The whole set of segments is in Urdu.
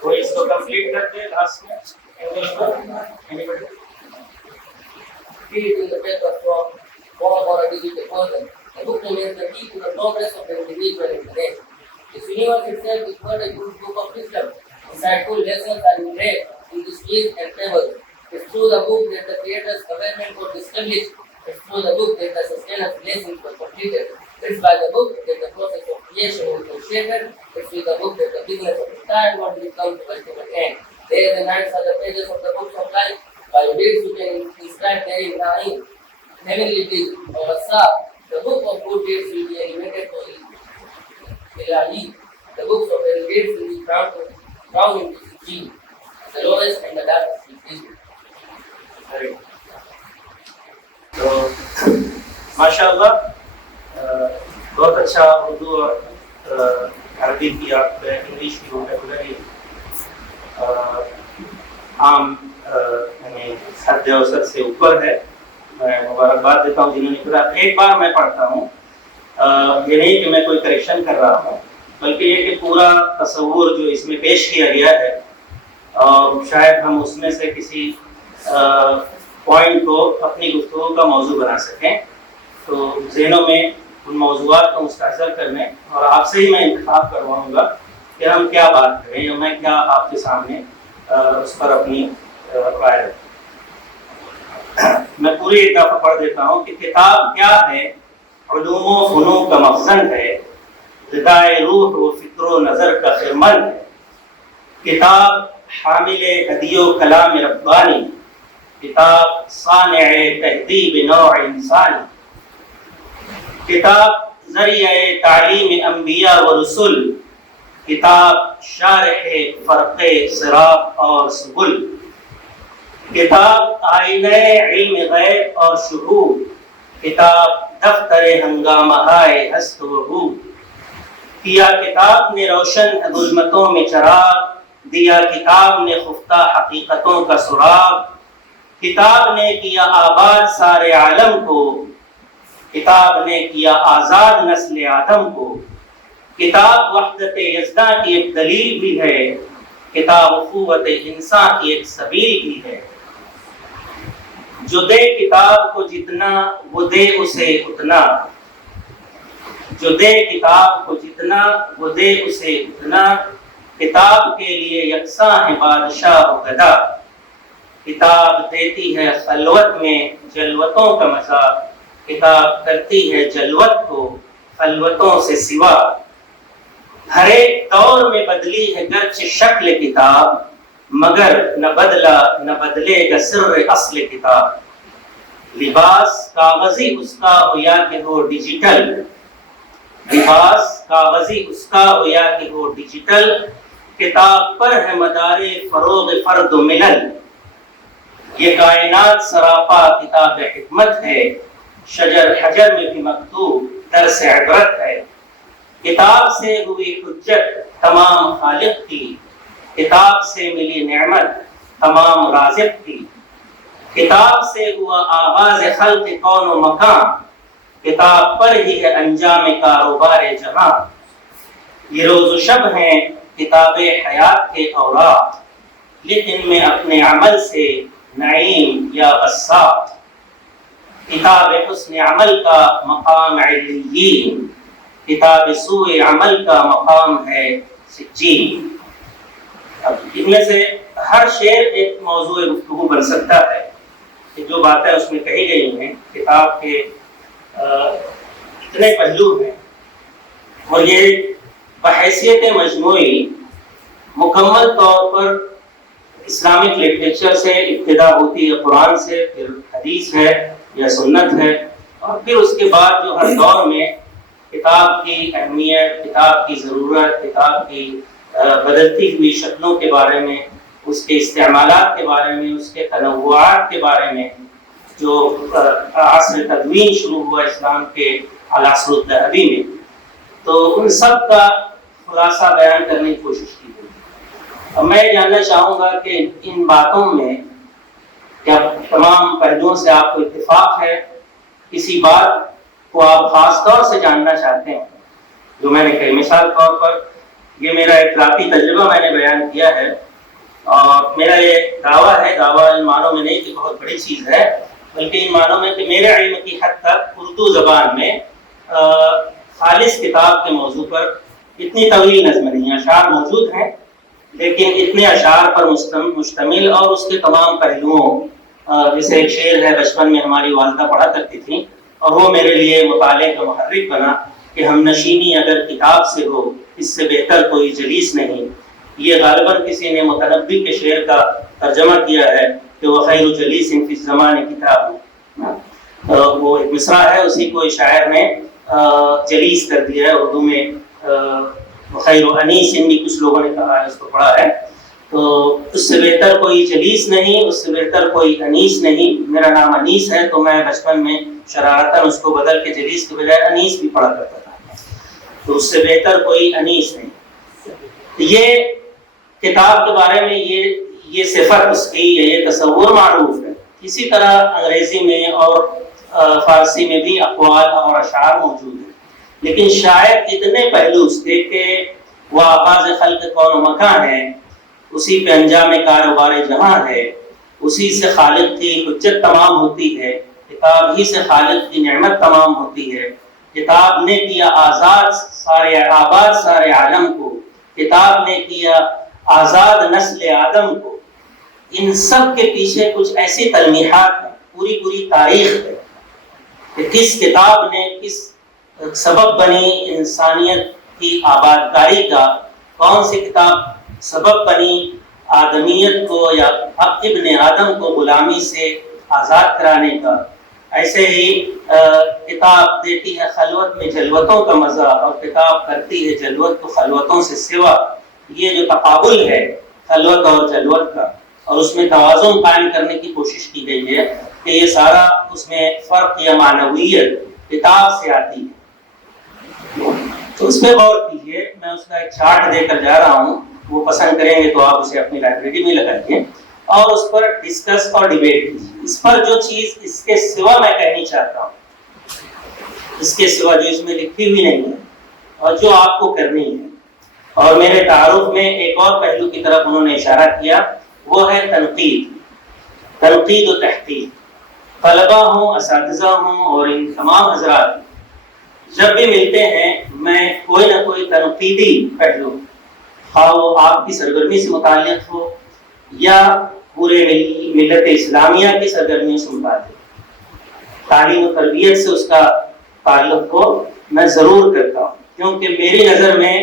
کوئی اس کو کمپلیٹ کرتے ہیں لاسٹ میں in the paper from all for a digital person. The book remains the key to the progress of the individual in the race. This universe itself is not a good book of wisdom. Insightful lessons are engraved in the streets and tables. It's through the book that the creator's awareness was established. It's through the book that the sustainer blessings were completed. It's by the book that the process of creation was initiated. It's with the book that the business of the entire world will come to ultimate end. Days and nights are the pages of the books of life. By your deeds you can inscribe therein heavenly deeds or a star. The book of good deeds will be elevated to Ilahi. The books of ill deeds will be crowned into Sijil. The lowest and the darkest will be. تو ماشاء اللہ بہت اچھا اردو اور عربی کی آپ انگلش کی ووکیبلری عام یعنی حد اوسط سے اوپر ہے. میں مبارکباد دیتا ہوں جنہوں نے پڑھا. ایک بار میں پڑھتا ہوں، یہ نہیں کہ میں کوئی کریکشن کر رہا ہوں، بلکہ یہ کہ پورا تصور جو اس میں پیش کیا گیا ہے اور شاید ہم اس میں سے کسی پوائنٹ کو اپنی گفتگو کا موضوع بنا سکیں. تو ذہنوں میں ان موضوعات کو مستحضر کرنے اور آپ سے ہی میں انتخاب کرواؤں گا کہ ہم کیا بات کریں یا میں کیا آپ کے سامنے اس پر اپنی رائے رکھوں. میں پوری ایک دفعہ پڑھ دیتا ہوں کہ کتاب کیا ہے. علوم و فنون کا مخزن ہے، غذائے روح و فکر و نظر کا خرمن ہے. کتاب حامل ہدی و کلام ربانی، کتاب صانع تہذیب نوع انسانی. کتاب ذریعہ تعلیم انبیاء و رسول، کتاب شارح فرق صراط اور سبل. کتاب آئینہ علم غیب اور شہود، کتاب دفتر ہنگامہ ہست و بود. کیا کتاب نے روشن ظلمتوں میں چراغ، دیا کتاب نے خفتہ حقیقتوں کا سراغ. کتاب نے کیا آباد سارے عالم کو، کتاب نے کیا آزاد نسل آدم کو. کتاب وحدت یزداں کی ایک دلیل بھی ہے، کتاب اخوت انسان کی ایک سبیل بھی ہے. جو دے کتاب کو جتنا وہ دے اسے اتنا، جو دے کتاب کو جتنا وہ دے اسے اتنا. کتاب کے لیے یکساں ہے بادشاہ و گدا، کتاب دیتی ہے خلوت میں جلوتوں کا مزہ، کتاب کرتی ہے جلوت کو خلوتوں سے سوا. ہر ایک دور میں بدلی ہے گرچہ شکل کتاب، مگر نہ بدلا نہ بدلے گا سر اصل کتاب. لباس کاغذی اس کا ہو یا کہ ہو ڈیجیٹل، لباس کاغذی اس کا ہو یا کہ ہو ڈیجیٹل. کتاب پر ہے مدار فروغ فرد و ملل. یہ کائنات سراپا کتاب حکمت ہے، شجر حجر میں بھی مکتوب درس عبرت ہے. کتاب سے ہوئی حجت تمام خالق کی، کتاب سے ملی نعمت تمام رازق کی. کتاب سے ہوا آغاز خلق کون و مکان، کتاب پر ہی ہے انجام کاروبار جہاں. یہ روز و شب ہیں کتاب حیات کے اوراق، لیکن میں اپنے عمل سے نعیم یا غصاب. کتاب حسن عمل کا مقام علیین، کتاب سوء عمل کا مقام ہے سجین. اب ان میں سے ہر شعر ایک موضوع گفتگو بن سکتا ہے کہ جو باتیں اس میں کہی گئی ہیں. کتاب کے اتنے پہلو ہیں اور یہ بحیثیت مجموعی مکمل طور پر اسلامک لٹریچر سے ابتدا ہوتی ہے، قرآن سے، پھر حدیث ہے یا سنت ہے، اور پھر اس کے بعد جو ہر دور میں کتاب کی اہمیت، کتاب کی ضرورت، کتاب کی بدلتی ہوئی شکلوں کے بارے میں، اس کے استعمالات کے بارے میں، اس کے تنوعات کے بارے میں جو عصر تدوین شروع ہوا اسلام کے العصر الذهبی میں، تو ان سب کا خلاصہ بیان کرنے کی کوشش کی گئی. اب میں جاننا چاہوں گا کہ ان باتوں میں پہلوؤں سے آپ کو اتفاق ہے، کسی بات کو آپ خاص طور سے جاننا چاہتے ہیں، جو میں نے کہی، مثال طور پر یہ میرا ایک ذاتی تجربہ میں نے بیان کیا ہے، اور میرا یہ دعویٰ ہے، دعویٰ ان معنوں میں نہیں کہ بہت بڑی چیز ہے، بلکہ ان معنوں میں کہ میرے علم کی حد تک اردو زبان میں خالص کتاب کے موضوع پر اتنی طویل نظم نہیں، اشعار موجود ہیں لیکن اتنے اشعار پر مشتمل اور اس کے تمام پہلوؤں، جیسے ایک شعر ہے بچپن میں ہماری والدہ پڑھا کرتی تھی اور وہ میرے لیے مطالعے کا محرک بنا کہ ہم نشینی اگر کتاب سے ہو اس سے بہتر کوئی جلیس نہیں. یہ غالباً کسی نے متنبی کے شعر کا ترجمہ کیا ہے کہ وہ خیر جلیس فی الزمان کتاب، وہ ایک مصرع ہے، اسی کو شاعر نے جلیس کر دیا ہے اردو میں. خیر و انیس بھی کچھ لوگوں نے کہا ہے، اس کو پڑھا ہے. تو اس سے بہتر کوئی جلیس نہیں، اس سے بہتر کوئی انیس نہیں. میرا نام انیس ہے تو میں بچپن میں شرارتاً اس کو بدل کے جلیس کے بجائے انیس بھی پڑھا کرتا تھا، تو اس سے بہتر کوئی انیس نہیں. یہ کتاب کے بارے میں یہ صفت اس کی، یہ تصور معروف ہے. اسی طرح انگریزی میں اور فارسی میں بھی اقوال اور اشعار موجود ہیں، لیکن شاید اتنے پہلو اس کے کہ وہ آغاز خلق کون و مکان ہے، اسی پہ انجام کاروبار جہاں ہے، اسی سے خالق کی حجت تمام ہوتی ہے، کتاب ہی سے خالق کی نعمت تمام ہوتی ہے. کتاب نے کیا آزاد سارے عالم کو، کتاب نے کیا آزاد نسل آدم کو. ان سب کے پیچھے کچھ ایسی تلمیحات ہیں، پوری تاریخ ہے کہ کس کتاب نے کس سبب بنی انسانیت کی آبادکاری کا، کون سی کتاب سبب بنی آدمیت کو یا ابن آدم کو غلامی سے آزاد کرانے کا. ایسے ہی کتاب دیتی ہے خلوت میں جلوتوں کا مزہ، اور کتاب کرتی ہے جلوت کو خلوتوں سے سوا. یہ جو تقابل ہے خلوت اور جلوت کا، اور اس میں توازن قائم کرنے کی کوشش کی گئی ہے کہ یہ سارا اس میں فرق یا معنویت کتاب سے آتی ہے. تو اس پہ غور کیجیے. میں اس کا ایک چارٹ دے کر جا رہا ہوں، وہ پسند کریں گے تو آپ اسے اپنی لائبریری میں لگائیے اور اس پر ڈسکس اور ڈیبیٹ کیجیے. اس پر جو چیز اس کے سوا میں کہنی چاہتا ہوں، اس کے سوا جو اس میں لکھی ہوئی نہیں ہے اور جو آپ کو کرنی ہے. اور میرے تعارف میں ایک اور پہلو کی طرف انہوں نے اشارہ کیا، وہ ہے تنقید و تحقیق. طلبہ ہوں، اساتذہ ہوں، اور ان تمام حضرات جب بھی ملتے ہیں میں کوئی نہ کوئی تنقیدی پہلو، خواہ وہ آپ کی سرگرمی سے متعلق ہو یا پورے ملت اسلامیہ کی سرگرمیوں سے متعلق، تعلیم و تربیت سے اس کا تعلق کو میں ضرور کرتا ہوں. کیونکہ میری نظر میں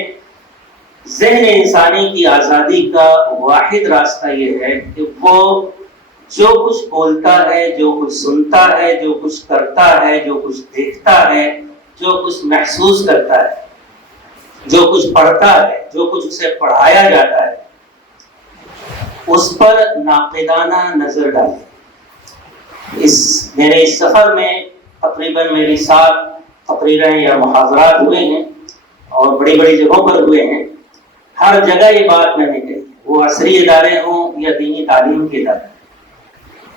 ذہن انسانی کی آزادی کا واحد راستہ یہ ہے کہ وہ جو کچھ بولتا ہے، جو کچھ سنتا ہے، جو کچھ کرتا ہے، جو کچھ دیکھتا ہے، جو کچھ محسوس کرتا ہے، جو کچھ پڑھتا ہے، جو کچھ اسے پڑھایا جاتا ہے، اس پر ناقدانہ نظر ڈالے. میرے اس سفر میں تقریباً میری 7 تقریریں یا محاضرات ہوئے ہیں اور بڑی بڑی جگہوں پر ہوئے ہیں. ہر جگہ یہ بات میں نے کہی، وہ عصری ادارے ہوں یا دینی تعلیم کے ادارے.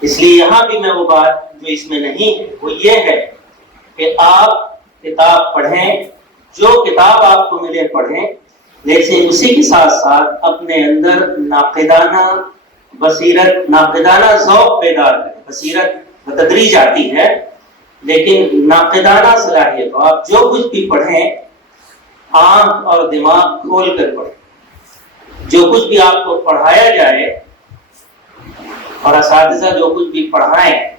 اس لیے یہاں بھی میں وہ بات جو اس میں نہیں ہے وہ یہ ہے کہ آپ کتاب پڑھیں، جو کتاب آپ کو ملے پڑھیں، لیکن اسی کے ساتھ ساتھ اپنے اندر ناقدانہ بصیرت، ناقدانہ ذوق پیدا کریں. بصیرت بتدریج آتی ہے، لیکن ناقدانہ صلاحیت، آپ جو کچھ بھی پڑھیں آنکھ اور دماغ کھول کر پڑھیں. جو کچھ بھی آپ کو پڑھایا جائے اور اساتذہ جو کچھ بھی پڑھائیں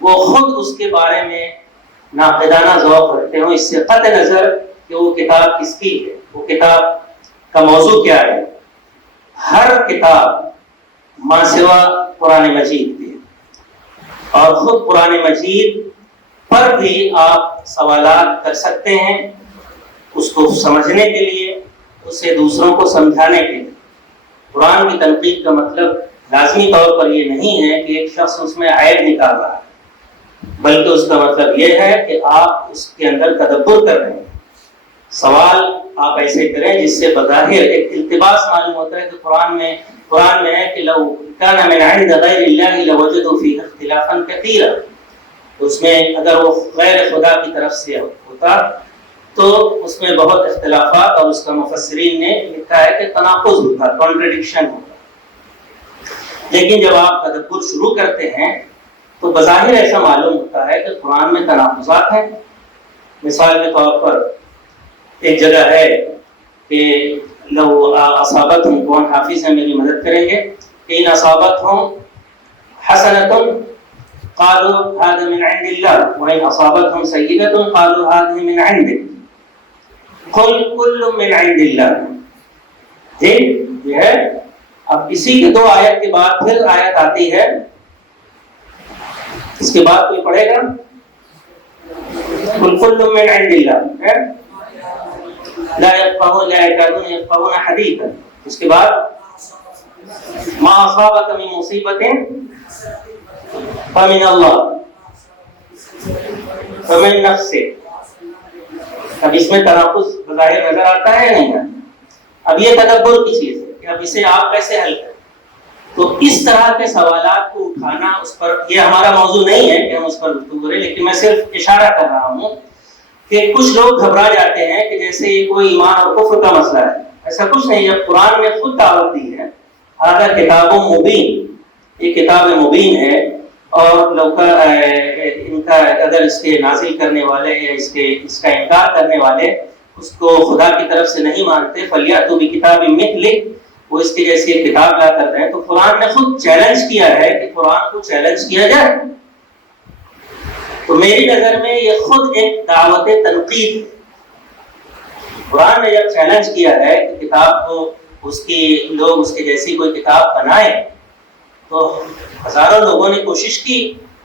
وہ خود اس کے بارے میں ناقدانہ ذوق رکھتے ہوں، اس سے قطع نظر کہ وہ کتاب کس کی ہے، وہ کتاب کا موضوع کیا ہے. ہر کتاب ماں سوا قرآن مجید کی، اور خود قرآن مجید پر بھی آپ سوالات کر سکتے ہیں اس کو سمجھنے کے لیے، اسے دوسروں کو سمجھانے کے لیے. قرآن کی تنقید کا مطلب لازمی طور پر یہ نہیں ہے کہ ایک شخص اس میں عیب نکال رہا ہے، بلکہ اس کا مطلب یہ ہے کہ آپ اس کے اندر تدبر کر رہے ہیں. سوال آپ ایسے کریں جس سے بظاہر ایک التباس معلوم ہوتا ہے کہ قرآن میں ہے کہ لو کان من عند غیر اللہ لوجدوا فيه اختلافا كثيرا. اس میں اگر وہ غیر خدا کی طرف سے ہوتا تو اس میں بہت اختلافات، اور اس کا مفسرین نے لکھا ہے کہ تناقض ہوتا، کانٹرڈکشن ہوتا. لیکن جب آپ تدبر شروع کرتے ہیں تو بظاہر ایسا معلوم ہوتا ہے کہ قرآن میں تناقضات ہیں. مثال کے طور پر ایک جگہ ہے کہ لو اصابتہم، کون حافظ ہیں میری مدد کریں گے، ان اصابتہم حسنۃ قالوا هذا من عند الله وان اصابتهم سیئۃ قالوا هذه من عندك قل كل من عند الله. یہ ہے. اب اسی کے 2 آیت کے بعد پھر آیت آتی ہے، اس کے بعد کوئی پڑھے گا قل كل من عند الله لا يكادون يفقهون حديثا. اس کے بعد ما اصابك من مصیبۃ فمن اللہ فمن نفسك. اب اس میں تناقض بظاہر نظر آتا ہے نہیں ہے. اب یہ تدبر کی چیز ہے کہ اب اسے آپ کیسے حل کریں. تو اس طرح کے سوالات کو اٹھانا، اس پر، یہ ہمارا موضوع نہیں ہے کہ ہم اس پر گفتگو کریں، لیکن میں صرف اشارہ کر رہا ہوں کہ کچھ لوگ گھبرا جاتے ہیں کہ جیسے یہ کوئی ایمان اور کفر کا مسئلہ ہے. ایسا کچھ نہیں. جب قرآن نے خود دعوت دی ہے ہذا کتاب مبین، یہ کتاب مبین ہے، اور لوگ ان کا اگر اس کے نازل کرنے والے یا اس کا انکار کرنے والے اس کو خدا کی طرف سے نہیں مانتے، فلیاتوا بکتاب مثلہ، وہ اس کی جیسی ایک کتاب لا کر دیں. تو قرآن نے خود چیلنج کیا ہے کہ قرآن کو چیلنج کیا جائے. تو میری نظر میں یہ خود ایک دعوت تنقید ہے. قرآن نے جب چیلنج کیا ہے کہ کتاب کو اس کی لوگ اس کے جیسی کوئی کتاب بنائیں، تو ہزاروں لوگوں نے کوشش کی،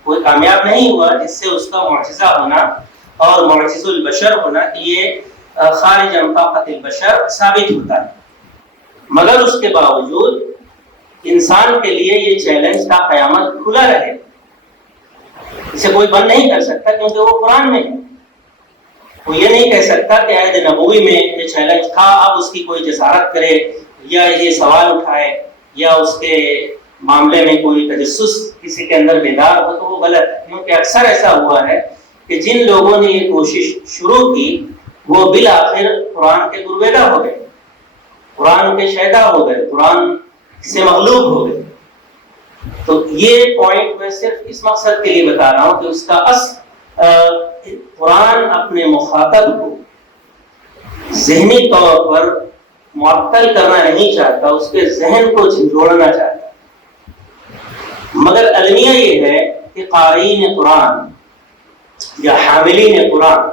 کوئی کامیاب نہیں ہوا، جس سے اس کا معجزہ ہونا اور معجز البشر ہونا کہ یہ خارج عن طاقت البشر ثابت ہوتا ہے. مگر اس کے باوجود انسان کے لیے یہ چیلنج تا قیامت کھلا رہے. اسے کوئی بند نہیں کر سکتا کیونکہ وہ قرآن میں ہے. وہ یہ نہیں کہہ سکتا کہ عہد نبوی میں یہ چیلنج تھا، اب اس کی کوئی جسارت کرے یا یہ سوال اٹھائے یا اس کے معاملے میں کوئی تجسس کسی کے اندر بیدار ہو، تو وہ غلط ہے. کیونکہ اکثر ایسا ہوا ہے کہ جن لوگوں نے یہ کوشش شروع کی وہ بالآخر قرآن کے گرویدہ ہو گئے، قرآن کے شیدا ہو گئے، قرآن سے مغلوب ہو گئے. تو یہ پوائنٹ میں صرف اس مقصد کے لیے بتا رہا ہوں کہ اس کا قرآن اپنے مخاطب کو ذہنی طور پر معطل کرنا نہیں چاہتا، اس کے ذہن کو جھنجھوڑنا چاہتا. مگر المیہ یہ ہے کہ قارئین قرآن یا حاملین قرآن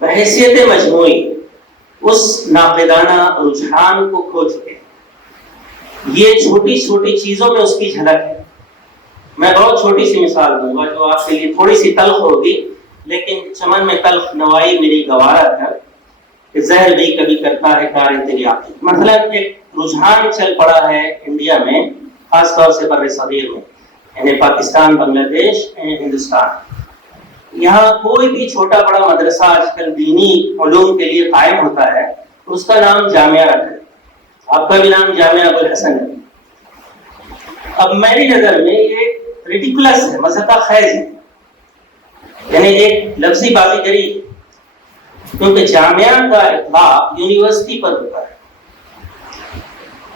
بحیثیت مجموعی اس ناقدانہ رجحان کو کھو چکے ہیں. یہ چھوٹی چھوٹی چیزوں میں اس کی جھلک ہے. میں بہت چھوٹی سی مثال دوں گا جو آپ کے لیے تھوڑی سی تلخ ہوگی، لیکن چمن میں تلخ نوائی میری گوارا ہے کہ زہر بھی کبھی کرتا ہے کار تریاقی. مثلا ایک رجحان چل پڑا ہے انڈیا میں، خاص طور سے بر صغیر میں، یعنی پاکستان، بنگلہ دیش، ہندوستان. یہاں کوئی بھی چھوٹا بڑا مدرسہ آج کل دینی علوم کے لیے قائم ہوتا ہے، اس کا نام جامعہ رکھا ہے. آپ کا بھی نام جامعہ ابوالحسن ہے. اب میری نظر میں یہ ریڈیکولس ہے، مضحکہ خیز ہے، یعنی ایک لفظی بازی گری ہے. کیونکہ جامعہ کا اطلاق یونیورسٹی پر ہوتا ہے.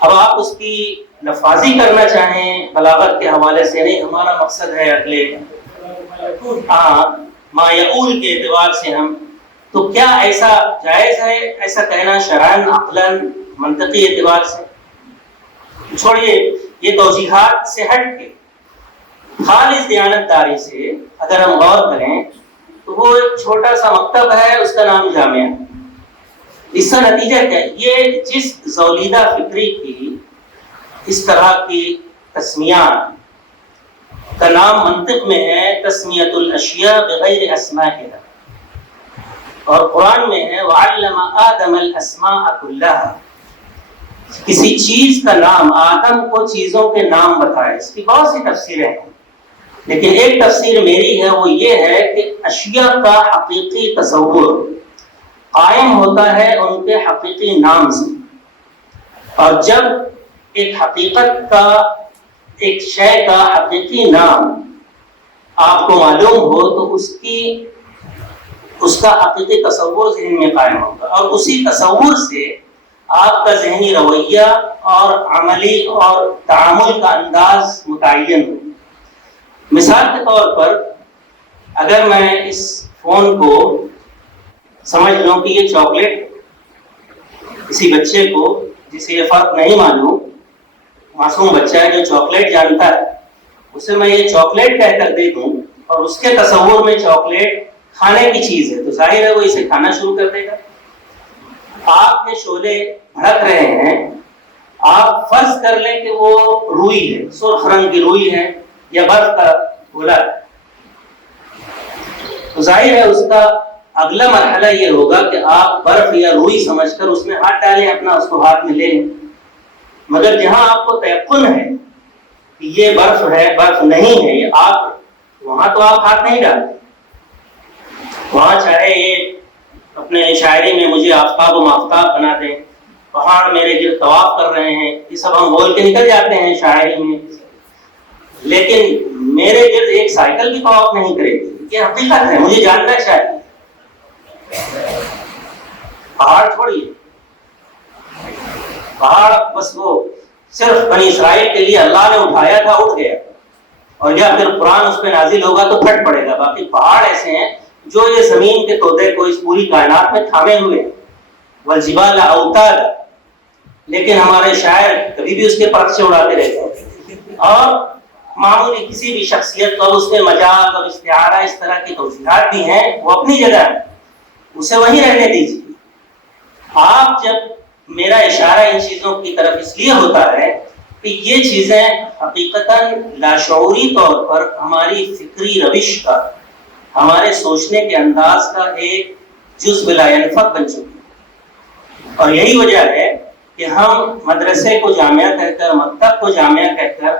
اب آپ اس کی لفاظی کرنا چاہیں بلاغت کے حوالے سے، نہیں، ہمارا مقصد ہے اگلے ما یعول کے اعتبار سے ہم، تو کیا ایسا جائز ہے ایسا کہنا شرعاً، عقلاً، منطقی اعتبار سے؟ چھوڑیے یہ توجیحات سے ہٹ کے خالص دیانت داری سے اگر ہم غور کریں تو وہ ایک چھوٹا سا مکتب ہے، اس کا نام جامعہ. اس کا نتیجہ کیا ہے؟ یہ جس زولیدہ فکری کی اس طرح کی تسمیات کا نام منطق میں ہے تسمیت الاشیاء بغیر اسمائها، اور قرآن میں ہے وعلم آدم الاسماء كلها. کسی چیز کا نام، آدم کو چیزوں کے نام بتائے. اس کی بہت سی تفسیریں ہیں، لیکن ایک تفسیر میری ہے، وہ یہ ہے کہ اشیاء کا حقیقی تصور قائم ہوتا ہے ان کے حقیقی نام سے. اور جب ایک حقیقت کا ایک شے کا حقیقی نام آپ کو معلوم ہو تو اس کا حقیقی تصور ذہن میں قائم ہوگا، اور اسی تصور سے آپ کا ذہنی رویہ اور عملی اور تعامل کا انداز متعین ہوگا۔ مثال کے طور پر اگر میں اس فون کو سمجھ لوں کہ یہ چاکلیٹ، کسی بچے کو جسے یہ فرق نہیں معلوم، معصوم بچہ ہے جو چاکلیٹ جانتا ہے، اسے میں یہ چاکلیٹ کہہ کر دے دوں اور اس کے تصور میں چاکلیٹ کھانے کی چیز ہے، تو ظاہر ہے وہ اسے کھانا شروع کر دے گا۔ آپ کے شعلے بھڑک رہے ہیں، آپ فرض کر لیں کہ وہ روئی ہے، سرخ رنگ کی روئی ہے یا برف کا گولا ہے، تو ظاہر ہے اس کا اگلا مرحلہ یہ ہوگا کہ آپ برف یا روئی سمجھ کر اس میں ہاتھ ڈالیں، اپنا اس کو ہاتھ میں لیں، مگر جہاں آپ کو تیقن ہے کہ یہ برف ہے، برف نہیں ہے، یہ آگ، وہاں تو آپ ہاتھ نہیں ڈالتے۔ وہاں چاہے یہ اپنے شاعری میں مجھے آفتاب و مافتاب بنا دیں، پہاڑ میرے گرد طواف کر رہے ہیں، یہ سب ہم بول کے نکل جاتے ہیں شاعری میں، لیکن میرے گرد ایک سائیکل بھی طواف نہیں کرے گی، یہ حقیقت ہے، مجھے جاننا چاہیے۔ پہاڑ چھوڑیے، پہاڑ بس وہ صرف بنی اسرائیل کے لیے اللہ نے اٹھایا تھا، اٹھ گیا، اور یا پھر قرآن اس پہ نازل ہوگا تو پھٹ پڑے گا۔ باقی پہاڑ ایسے ہیں جو یہ زمین کے تودے کو اس پوری کائنات میں تھامے ہوئے ہیں، والجبال اوتادا، لیکن ہمارے شاعر کبھی بھی اس کے پرچے اڑاتے رہتے ہیں، اور معمولی کسی بھی شخصیت کو اس میں مجاز اور استعارہ اس طرح کی توضیحات بھی ہیں، وہ اپنی جگہ ہے، اسے وہیں رہنے دیجیے۔ آپ جب میرا اشارہ ان چیزوں کی طرف اس لیے ہوتا ہے کہ یہ چیزیں حقیقتاً لاشعوری طور پر ہماری فکری روش کا، ہمارے سوچنے کے انداز کا ایک جزء لا ینفک بن چکی ہے، اور یہی وجہ ہے کہ ہم مدرسے کو جامعہ کہہ کر، مکتب کو جامعہ کہہ کر،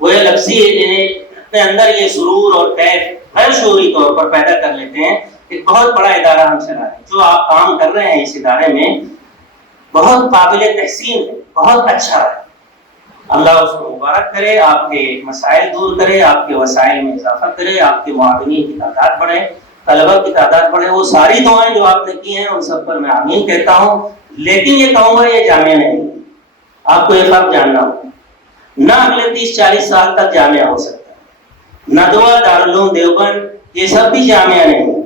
وہ لفظی اپنے اندر یہ سرور اور کیف غیر شعوری طور پر پیدا کر لیتے ہیں۔ ایک بہت بڑا ادارہ ہم چلا رہے ہیں، جو آپ کام کر رہے ہیں اس ادارے میں بہت قابل تحسین ہے، بہت اچھا ہے، اللہ اس کو مبارک کرے، آپ کے مسائل دور کرے، آپ کے وسائل میں اضافہ کرے، آپ کے معاونین کی تعداد بڑھے، طلبہ کی تعداد بڑھے۔ وہ ساری دعائیں جو آپ نے کی ہیں ان سب پر میں آمین کہتا ہوں، لیکن یہ کہوں گا یہ جامعہ نہیں ہے، آپ کو یہ فرق جاننا ہوگا۔ نہ اگلے 30-40 سال تک جامعہ ہو سکتا ہے، ندوہ، دارالعلوم دیوبند، یہ سب بھی جامعہ نہیں ہے،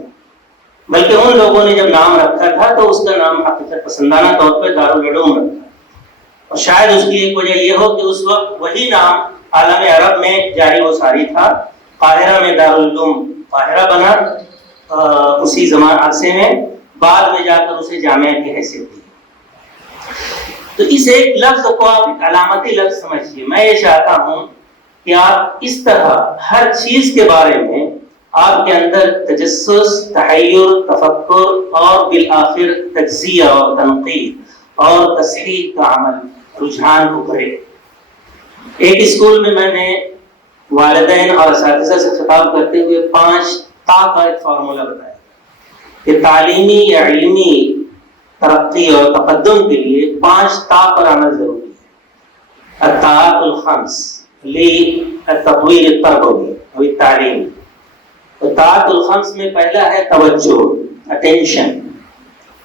بلکہ ان لوگوں نے جب نام رکھا تھا تو اس کا نام حقیقت پسندانہ طور پہ دارالعلوم رکھا، اور شاید اس کی ایک وجہ یہ ہو کہ اس وقت وہی نام عالم عرب میں جاری و ساری تھا، قاہرہ میں دارالعلوم قاہرہ بنا اسی زمان عرصے میں، بعد میں جا کر اسے جامعہ کی حیثیت دی۔ تو اس ایک لفظ کو آپ ایک علامتی لفظ سمجھیے۔ میں یہ چاہتا ہوں کہ آپ اس طرح ہر چیز کے بارے میں آپ کے اندر تجسس، تحیر، تفکر اور بالآخر تجزیہ اور تنقید اور تصحیح کا عمل رجحان کو کرے۔ ایک اسکول میں نے والدین اور اساتذہ سے خطاب کرتے ہوئے 5 تا کا ایک فارمولہ بتایا کہ تعلیمی یا علمی ترقی اور تقدم کے لیے 5 تا پر عمل ضروری ہے۔ الطاعات الخمس للتطویر التربوی اور التعلیمی۔ الطاعات الخمس میں پہلا ہے توجہ، اٹینشن،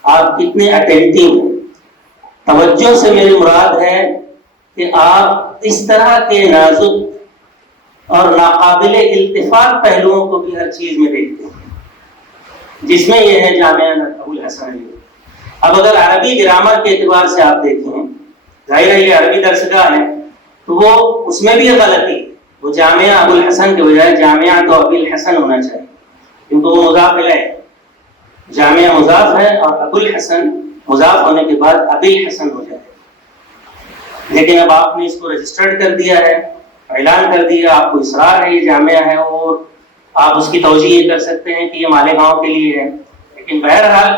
آپ کتنے اٹینٹیو ہیں۔ توجہ سے میری مراد ہے کہ آپ اس طرح کے نازک اور ناقابل التفات پہلوؤں کو بھی ہر چیز میں دیکھتے ہیں، جس میں یہ ہے جامعہ ابوالحسن۔ اب اگر عربی گرامر کے اعتبار سے آپ دیکھیں، ظاہر ہے یہ عربی درسگاہ ہے تو وہ اس میں بھی غلطی، وہ جامعہ ابوالحسن کے بجائے جامعہ تو ابی الحسن ہونا چاہیے، کیونکہ وہ مضاف الیہ، جامعہ مضاف ہے اور ابوالحسن مضاف ہونے کے بعد ابی الحسن ہو جائے۔ لیکن اب آپ نے اس کو رجسٹرڈ کر دیا ہے، اعلان کر دیا، آپ کو اصرار ہے یہ جامعہ ہے، اور آپ اس کی توجیہ یہ کر سکتے ہیں کہ یہ مالیگاؤں کے لیے ہے، لیکن بہرحال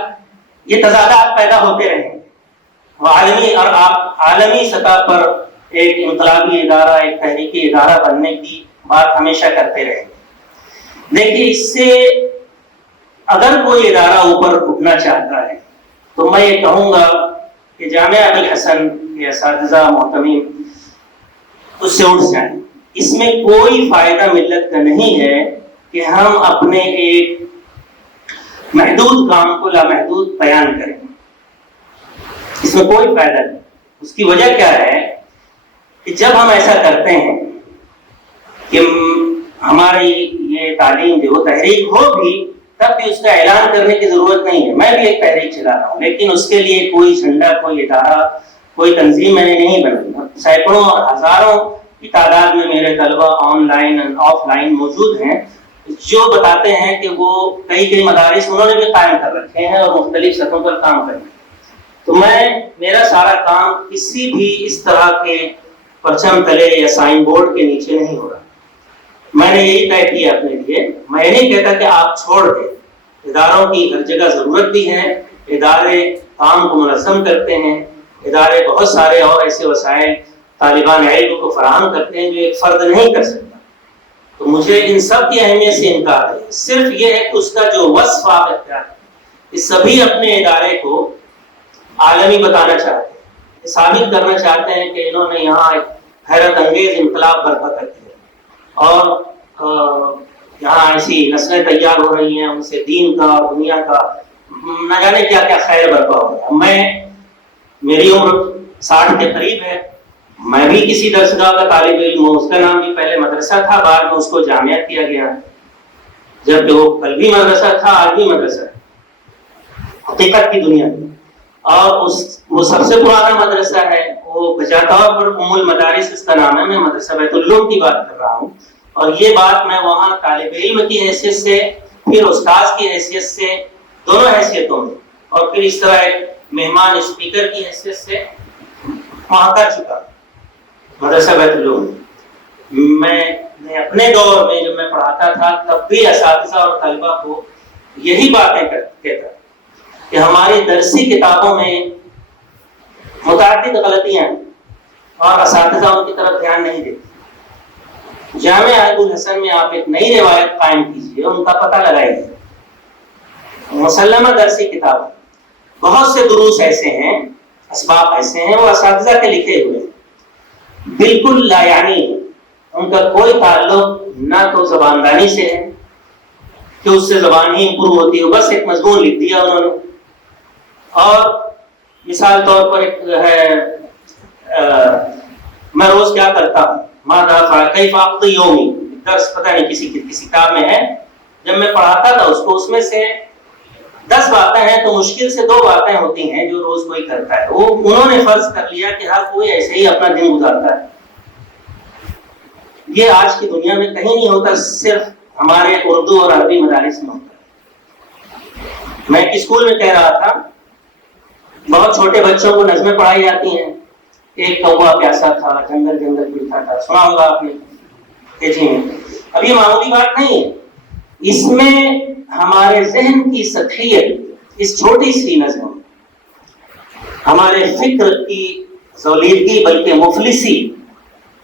یہ تضادات پیدا ہوتے رہے، وہ عالمی اور آپ عالمی سطح پر ایک انقلابی ادارہ، ایک تحریکی ادارہ بننے کی بات ہمیشہ کرتے رہے۔ دیکھیے، اس سے اگر کوئی ادارہ اوپر اٹھنا چاہتا ہے تو میں یہ کہوں گا کہ جامعہ ابوالحسن کے اساتذہ محتمین اس سے اٹھ جائیں، اس میں کوئی فائدہ ملت کا نہیں ہے کہ ہم اپنے ایک محدود کام کو لامحدود بیان کریں، اس میں کوئی فائدہ نہیں۔ اس کی وجہ کیا ہے کہ جب ہم ایسا کرتے ہیں کہ ہماری یہ تعلیم جو تحریک ہوگی، تب بھی اس کا اعلان کرنے کی ضرورت نہیں ہے۔ میں بھی ایک تحریک چلا رہا ہوں، لیکن اس کے لیے کوئی جھنڈا، کوئی ادارہ، کوئی تنظیم میں نے نہیں بنائی۔ سینکڑوں اور ہزاروں کی تعداد میں میرے طلبہ آن لائن اور آف لائن موجود ہیں، جو بتاتے ہیں کہ وہ کئی مدارس انہوں نے بھی قائم کر رکھے ہیں اور مختلف سطحوں پر کام کرتے ہیں۔ تو میرا سارا کام کسی بھی اس طرح کے پرچم تلے یا سائن بورڈ کے نیچے نہیں ہو رہا۔ میں نے یہی طے کیا اپنے لیے، میں نہیں کہتا کہ آپ چھوڑ دیں، اداروں کی ہر جگہ ضرورت بھی ہے، ادارے کام کو منظم کرتے ہیں، ادارے بہت سارے اور ایسے وسائل طالبان علم کو فراہم کرتے ہیں جو ایک فرد نہیں کر سکتا۔ تو مجھے ان سب کی اہمیت سے انکار ہے، صرف یہ ہے کہ اس کا جو وصف آپ اختیار ہے کہ سبھی اپنے ادارے کو عالمی بتانا چاہتے ہیں، ثابت کرنا چاہتے ہیں کہ انہوں نے یہاں ایک حیرت انگیز انقلاب برپا کر دیا اور یہاں ایسی نسلیں تیار ہو رہی ہیں، ان سے دین کا اور دنیا کا نہ جانے کیا کیا خیر برپا ہو رہا ہے۔ میری عمر 60 کے قریب ہے، میں بھی کسی درسگاہ کا طالب علم ہوں، اس کا نام بھی پہلے مدرسہ تھا، بعد میں اس کو جامعہ کیا گیا، جبکہ وہ کل بھی مدرسہ تھا، آج بھی مدرسہ ہے حقیقت کی دنیا میں۔ اور وہ سب سے پرانا مدرسہ ہے، وہ بجا طور پر ام المدارس اس کا نام ہے۔ میں مدرسہ بیت العلوم کی بات کر رہا ہوں، اور یہ بات میں وہاں طالب علم کی حیثیت سے، پھر استاذ کی حیثیت سے، دونوں حیثیتوں میں، اور پھر اس طرح ایک مہمان اسپیکر کی حیثیت سے وہاں کر چکا مدرسہ بیت العلوم۔ میں اپنے دور میں جب میں پڑھاتا تھا تب بھی اساتذہ اور طلبہ کو یہی باتیں کہتا کہ ہماری درسی کتابوں میں متعدد غلطیاں ہیں اور اساتذہ ان کی طرف دھیان نہیں دیتے۔ جامعہ ابو الحسن میں آپ ایک نئی روایت قائم کیجیے، ان کا پتہ لگائیے۔ مسلمہ درسی کتاب، بہت سے دروس ایسے ہیں، اسباق ایسے ہیں، وہ اساتذہ کے لکھے ہوئے ہیں، بالکل لا یعنی، ان کا کوئی تعلق نہ تو زباندانی سے ہے کہ اس سے زبان ہی امپروو ہوتی ہے، بس ایک مضمون لکھ دیا انہوں نے۔ اور مثال طور پر ایک ہے میں روز کیا کرتا ہوں، ماذا کیف اقضی یومی، درس پتہ نہیں کسی کتاب میں ہے، جب میں پڑھاتا تھا اس کو، اس میں سے 10 باتیں ہیں تو مشکل سے 2 باتیں ہوتی ہیں جو روز کوئی کرتا ہے۔ وہ انہوں نے فرض کر لیا کہ ہر کوئی ایسے ہی اپنا دن گزارتا ہے۔ یہ آج کی دنیا میں کہیں نہیں ہوتا، صرف ہمارے اردو اور عربی مدارس میں ہوتا ہے۔ میں ایک اسکول میں کہہ رہا تھا، بہت چھوٹے بچوں کو نظمیں پڑھائی جاتی ہیں، ایک کوا پیاسا تھا، جنگل جنگل پھرتا تھا، سنا ہوگا آپ نے KG میں۔ اب یہ معمولی بات نہیں ہے، اس میں ہمارے ذہن کی سطحیت اس چھوٹی سی نظم، ہمارے فکر کی ذولیدگی بلکہ مفلسی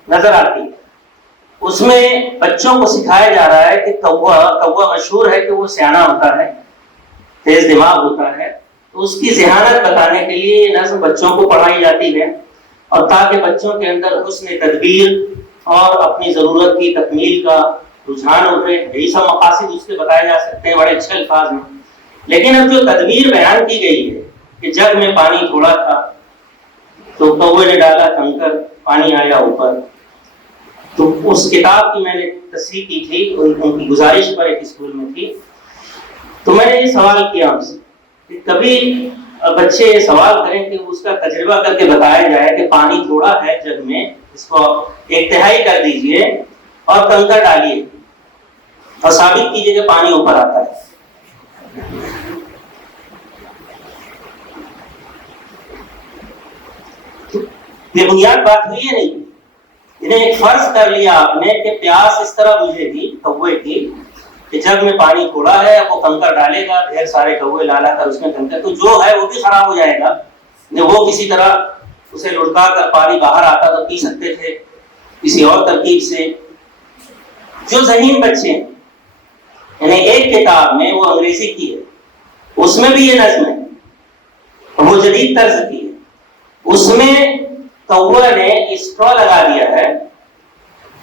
نظر آتی ہے۔ اس میں بچوں کو سکھایا جا رہا ہے کہ کوا مشہور ہے کہ وہ سیانہ ہوتا ہے، تیز دماغ ہوتا ہے، تو اس کی ذہانت بتانے کے لیے یہ نظم بچوں کو پڑھائی جاتی ہے، اور تاکہ بچوں کے اندر حسن تدبیر اور اپنی ضرورت کی تکمیل کا رجحان ابھرے۔ یہی سب مقاصد اس کے بتائے جا سکتے ہیں بڑے اچھے الفاظ میں۔ لیکن اب جو تدبیر بیان کی گئی ہے کہ جگ میں پانی تھوڑا تھا تو کوے نے ڈالا کنکر، پانی آیا اوپر، تو اس کتاب کی میں نے تصحیح کی تھی، ان کی گزارش پر ایک اسکول میں تھی، تو میں نے یہ سوال کیا ان سے کہ کبھی بچے یہ سوال کریں کہ اس کا تجربہ کر کے بتایا جائے کہ پانی تھوڑا ہے جگ میں، اس کو 1/3 کر دیجئے اور کنکر ڈالیے اور ثابت کیجئے کہ پانی اوپر آتا ہے۔ یہ بنیاد بات ہوئی ہے نہیں، انہیں ایک فرض کر لیا آپ نے کہ پیاس اس طرح بجھے گی کوے کی کہ جگ میں پانی تھوڑا ہے، وہ کنکر ڈالے گا، ڈھیر سارے کوے لالا کر اس میں کنکر، تو جو ہے وہ بھی خراب ہو جائے گا۔ وہ کسی طرح اسے لڑکا کر پانی باہر آتا تو پی سکتے تھے کسی اور ترکیب سے۔ جو ذہین بچے ہیں، یعنی ایک کتاب میں وہ انگریزی کی ہے، اس میں بھی یہ نظم ہے، وہ جدید طرز کی ہے، اس میں کوا نے اسٹرا لگا دیا ہے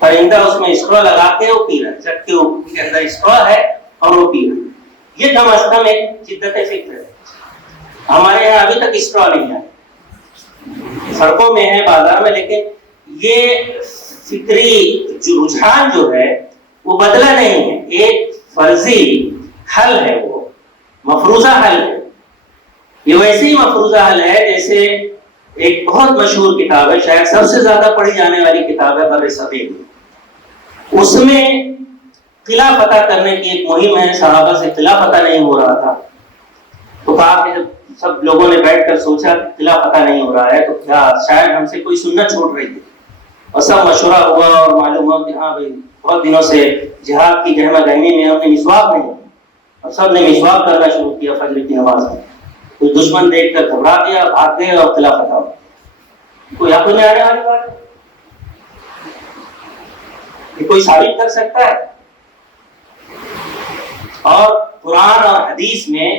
پرندہ اس میں اسٹرا لگا کے وہ پی رہا ہے، جب کہ وہ کے اندر اسٹرا ہے اور وہ پی رہا ہے۔ یہ کم از کم ایک جدت فکر ہے۔ ہمارے یہاں ابھی تک اسٹرا نہیں ہے، سڑکوں میں ہے، بازار میں، لیکن یہ فکری جو رجحان جو ہے وہ بدلا نہیں ہے، ایک فرضی حل ہے، وہ مفروضہ حل ہے۔ یہ ویسے ہی مفروضہ حل ہے جیسے ایک بہت مشہور کتاب ہے، شاید سب سے زیادہ پڑھی جانے والی کتاب ہے بر صغیر، اس میں قلعہ فتح کرنے کی ایک مہم ہے، صحابہ سے قلعہ فتح نہیں ہو رہا تھا، تو کہا کہ جب سب لوگوں نے بیٹھ کر سوچا کہ قلعہ فتح نہیں ہو رہا ہے تو کیا شاید ہم سے کوئی سنت چھوٹ رہی ہے، اور سب مشورہ ہوا اور معلوم ہوا کہ ہاں بھائی بہت دنوں سے جہاد کی گہما گہمی میں ہم نے مسواک نہیں، اور سب نے مسواک کرنا شروع کیا فجر کی نماز میں۔ کوئی دشمن دیکھ کر گھبرا گیا، بھاگ گئے اور قلعہ فتح ہوا۔ کوئی عقل میں آنے والی بات ہے؟ یہ کوئی ثابت کر سکتا ہے؟ اور قرآن اور حدیث میں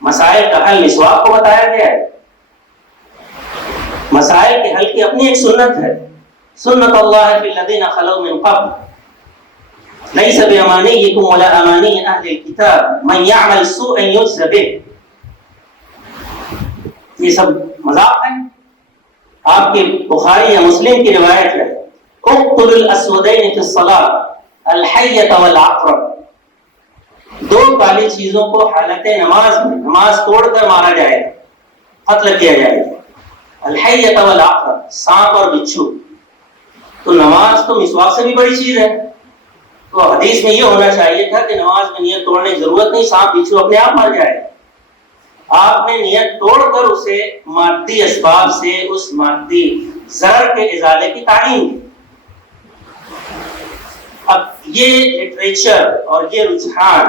مسائل کا حل مسواک کو بتایا گیا ہے۔ مسائل کے حل کی اپنی ایک سنت ہے، سنت اللہ فی الذین خلو من قبل لیس بامانیکم ولا امانی اہل الکتاب من یعمل سوءا یجز بہ۔ یہ سب مذاق ہے۔ آپ کے بخاری یا مسلم کی روایت ہے، اقتل الاسودین فی الصلاۃ الحیۃ والعقرب، دو کالی چیزوں کو حالت نماز میں، نماز توڑ کر مارا جائے گا، قتل کیا جائے گا، الحیۃ والعقرب، سانپ اور بچھو۔ تو نماز تو مسواک سے بھی بڑی چیز ہے، تو حدیث میں یہ ہونا چاہیے تھا کہ نماز میں نیت توڑنے کی ضرورت نہیں، سانپ بچھو اپنے آپ مر جائے گا۔ آپ نے نیت توڑ کر اسے مادی اسباب سے اس مادی ضرر کے ازالے کی تعلیم دی۔ اب یہ لٹریچر اور یہ رجحان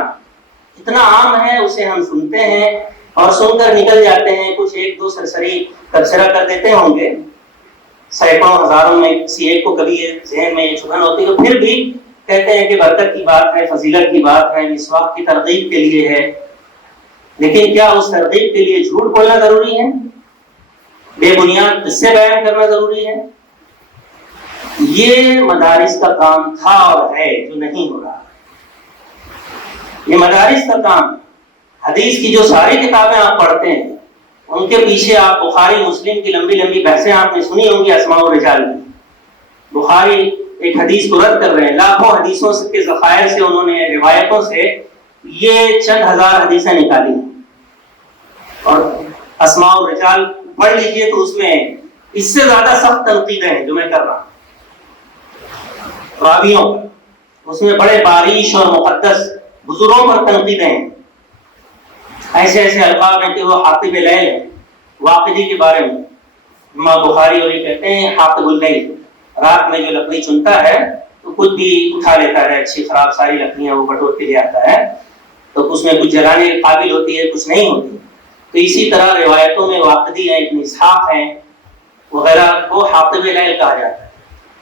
اتنا عام ہے، اسے ہم سنتے ہیں اور سن کر نکل جاتے ہیں، کچھ ایک دو سرسری تبصرہ کر دیتے ہوں گے، سینکڑوں ہزاروں میں کسی ایک کو کبھی ذہن میں یہ چبھن ہوتی ہے، تو پھر بھی کہتے ہیں کہ برکت کی بات ہے، فضیلت کی بات ہے، مسواک کی ترغیب کے لیے ہے۔ لیکن کیا اس ترغیب کے لیے جھوٹ بولنا ضروری ہے؟ بے بنیاد قصے بیان کرنا ضروری ہے؟ یہ مدارس کا کام تھا اور ہے، جو نہیں ہو رہا۔ یہ مدارس کا کام، حدیث کی جو ساری کتابیں آپ پڑھتے ہیں ان کے پیچھے آپ بخاری مسلم کی لمبی لمبی بحثیں آپ نے سنی ہوں گی، اسماء و رجال کی۔ بخاری ایک حدیث کو رد کر رہے ہیں، لاکھوں حدیثوں کے ذخائر سے انہوں نے روایتوں سے یہ چند ہزار حدیثیں نکالی ہیں، اور اسماء و رجال پڑھ لیجئے تو اس میں اس سے زیادہ سخت تنقیدیں ہیں جو میں کر رہا ہوں راویوں پر، اس میں بڑے باریش اور مقدس بزرگوں پر تنقیدیں ہیں، ایسے ایسے الفاظ ہیں کہ وہ حاطب لیل ہے، واقدی کے بارے میں امام بخاری اور یہ کہتے ہیں حاطب اللیل، رات میں جو لکڑی چنتا ہے تو کچھ بھی اٹھا لیتا ہے، اچھی خراب ساری لکڑیاں وہ بٹور کے لے آتا ہے، تو اس میں کچھ جلانے کے قابل ہوتی ہے، کچھ نہیں ہوتی۔ تو اسی طرح روایتوں میں واقدی ہیں، ابن اسحاق ہیں وغیرہ کو حاطب لیل کہا جاتا ہے۔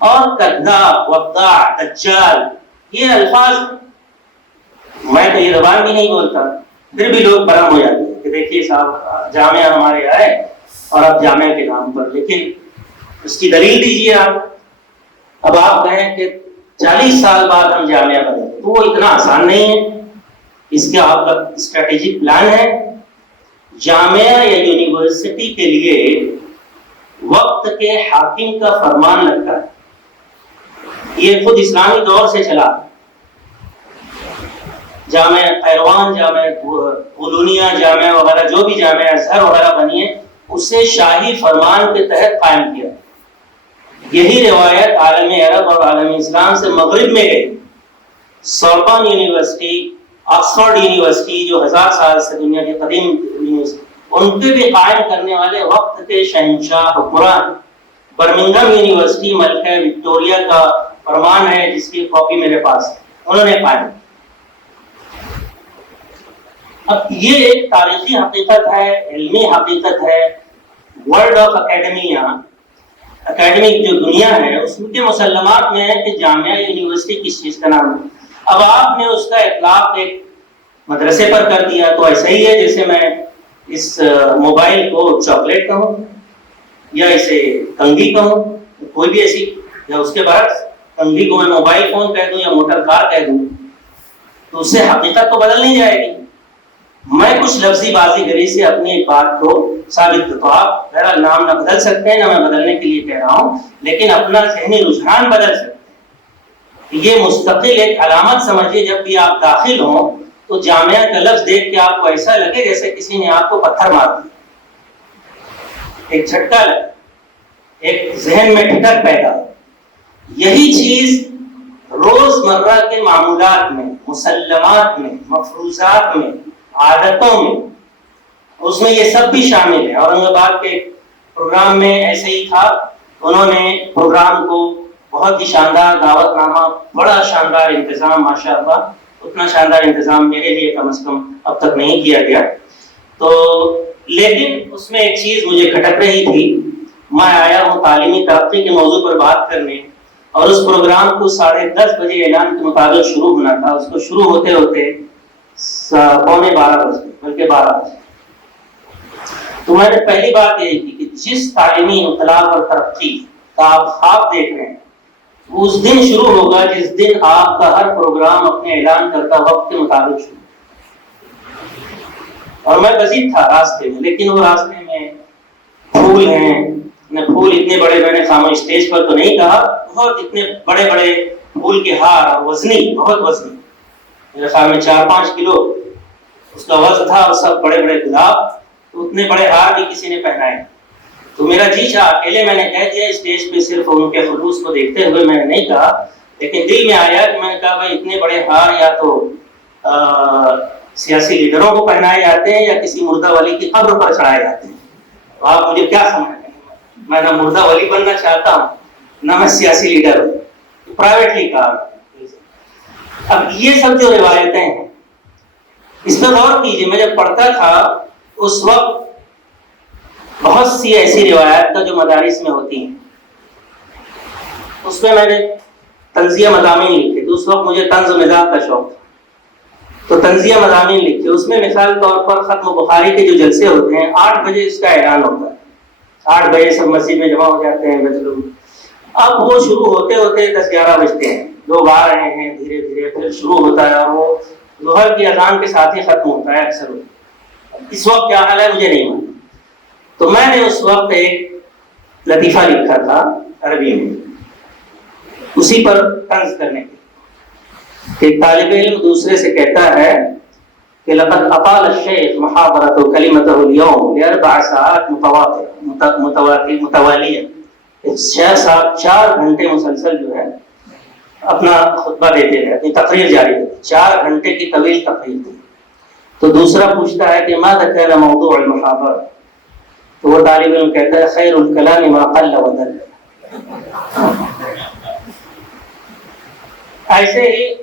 اور کذاب، وضاع، دجال، یہ الفاظ میں تو یہ زبان بھی نہیں بولتا، پھر بھی لوگ برہم ہو جاتے ہیں کہ دیکھیے صاحب جامعہ ہمارے آئے اور اب جامعہ کے نام پر، لیکن اس کی دلیل دیجیے آپ۔ اب آپ کہیں کہ 40 سال بعد ہم جامعہ بنے، تو وہ اتنا آسان نہیں ہے، اس کے آپ کا اسٹریٹجک پلان ہے۔ جامعہ یا یونیورسٹی کے لیے وقت کے حاکم کا فرمان لگتا ہے، یہ خود اسلامی دور سے چلا۔ جامعہ قیروان، جامعہ علونیہ، جامعہ وغیرہ جو بھی جامعہ ازہر وغیرہ بنی ہے، اسے شاہی فرمان کے تحت قائم کیا۔ یہی روایت عالم عرب اور عالم اسلام سے مغرب میں گئی۔ سوربن یونیورسٹی، آکسفورڈ یونیورسٹی جو 1000 سال سے دنیا کی قدیم یونیورسٹی، ان کے بھی قائم کرنے والے وقت کے شہنشاہ حکمران۔ برمنگھم یونیورسٹی ملکہ وکٹوریہ کا فرمان ہے جس کی کاپی میرے پاس ہے، انہوں نے قائم۔ اب یہ ایک تاریخی حقیقت ہے، علمی حقیقت ہے۔ ورلڈ آف اکیڈمیا، اکیڈمک جو دنیا ہے اس کے مسلمات میں ہے کہ جامعہ یونیورسٹی کس چیز کا نام ہے۔ اب آپ نے اس کا اطلاق ایک مدرسے پر کر دیا تو ایسا ہی ہے جیسے میں اس موبائل کو چاکلیٹ کہوں یا اسے کنگھی کہوں، کوئی بھی ایسی، یا اس کے برعکس کنگھی کو میں موبائل فون کہہ دوں یا موٹر کار کہہ دوں تو اس سے حقیقت تو بدل نہیں جائے گی. میں کچھ لفظی بازی گری سے اپنی ایک بات کو ثابت کرتا ہوں. آپ بہرحال نام نہ بدل سکتے ہیں، نہ میں بدلنے کے لیے کہہ رہا ہوں، لیکن اپنا ذہنی رجحان بدل سکتے ہیں. یہ مستقل ایک علامت سمجھیے، جب بھی آپ داخل ہوں تو جامعہ کا لفظ دیکھ کے آپ کو ایسا لگے جیسے کسی نے آپ کو پتھر مار دیا، ایک جھٹکا لگے، ایک ذہن میں ٹھٹک پیدا ہو. یہی چیز روزمرہ کے معمولات میں، مسلمات میں، مفروضات میں، عادتوں میں، اس میں یہ سب بھی شامل ہے. اورنگ آباد کے پروگرام میں ایسے ہی تھا، انہوں نے پروگرام کو بہت ہی شاندار دعوت نامہ، بڑا شاندار انتظام، ماشاء اللہ اتنا شاندار انتظام میرے لیے کم از کم اب تک نہیں کیا گیا. تو لیکن اس میں ایک چیز مجھے کھٹک رہی تھی. میں آیا ہوں تعلیمی ترقی کے موضوع پر بات کرنے، اور اس پروگرام کو 10:30 بجے اعلان کے مطابق شروع ہونا تھا. اس کو شروع ہوتے ہوتے 11:45 بجے، بلکہ 12 بجے. تو میں نے پہلی بات یہ کی کہ جس تعلیمی انقلاب اور ترقی کا آپ خواب دیکھ رہے ہیں وہ اس دن شروع ہوگا جس دن آپ کا ہر پروگرام اپنے اعلان کرتا وقت کے مطابق شروع. اور میں بزید تھا راستے میں، لیکن وہ راستے میں پھول ہیں، پھول اتنے بڑے، میں نے سامنے اسٹیج پر تو نہیں کہا، بہت اتنے بڑے بڑے پھول کے ہار، اور وزنی، بہت وزنی، میرے خیال میں 4-5 کلو اس کا وزن تھا، اور سب بڑے بڑے گلاب. تو اتنے بڑے ہار بھی کسی نے پہنائے. تو میرا جی چاہا، اکیلے میں نے کہہ دیا اسٹیج پہ، صرف ان کے خلوص کو دیکھتے ہوئے میں نے نہیں کہا، لیکن دل میں آیا کہ میں نے کہا بھائی اتنے بڑے ہار یا تو سیاسی لیڈروں کو پہنائے جاتے ہیں یا کسی مردہ ولی کی قبر پر چڑھائے جاتے ہیں. تو آپ مجھے کیا سمجھتے ہیں؟ میں نہ مردہ ولی بننا چاہتا ہوں، نہ میں سیاسی لیڈر ہوں. پرائیویٹلی کہا. اب یہ سب جو روایتیں ہیں اس پر غور کیجیے. میں جب پڑھتا تھا اس وقت بہت سی ایسی روایات کا جو مدارس میں ہوتی ہیں، اس میں میں نے طنزیہ مضامین لکھے. تو اس وقت مجھے طنز و مزاح کا شوق تھا، تو طنزیہ مضامین لکھے. اس میں مثال طور پر ختم بخاری کے جو جلسے ہوتے ہیں 8 بجے اس کا اعلان ہوتا ہے. 8 بجے سب مسجد میں جمع ہو جاتے ہیں مطلب. اب وہ شروع ہوتے ہوتے 10-11 بجتے ہیں، لوگ آ رہے ہیں دھیرے دھیرے، پھر شروع ہوتا ہے، اور وہ ظہر کی اذان کے ساتھ ہی ختم ہوتا ہے اکثر. اس وقت کیا حال ہے مجھے نہیں معلوم. تو میں نے اس وقت ایک لطیفہ لکھا تھا عربی میں، اسی پر طنز کرنے کے، کہ طالب علم دوسرے سے کہتا ہے کہ لقد اطال الشیخ محاضرته كلمته اليوم ل4 ساعات متوالیہ. شیخ صاحب 4 گھنٹے مسلسل جو ہے اپنا خطبہ دیتے رہے، اپنی تقریر جاری رہتی، 4 گھنٹے کی طویل تقریر تھی. تو دوسرا پوچھتا ہے کہ ماذا كان موضوع المحاضرة؟ تو وہ طالب علم کہتا ہے خیر الکلام ما قل ودل. ایسے ہی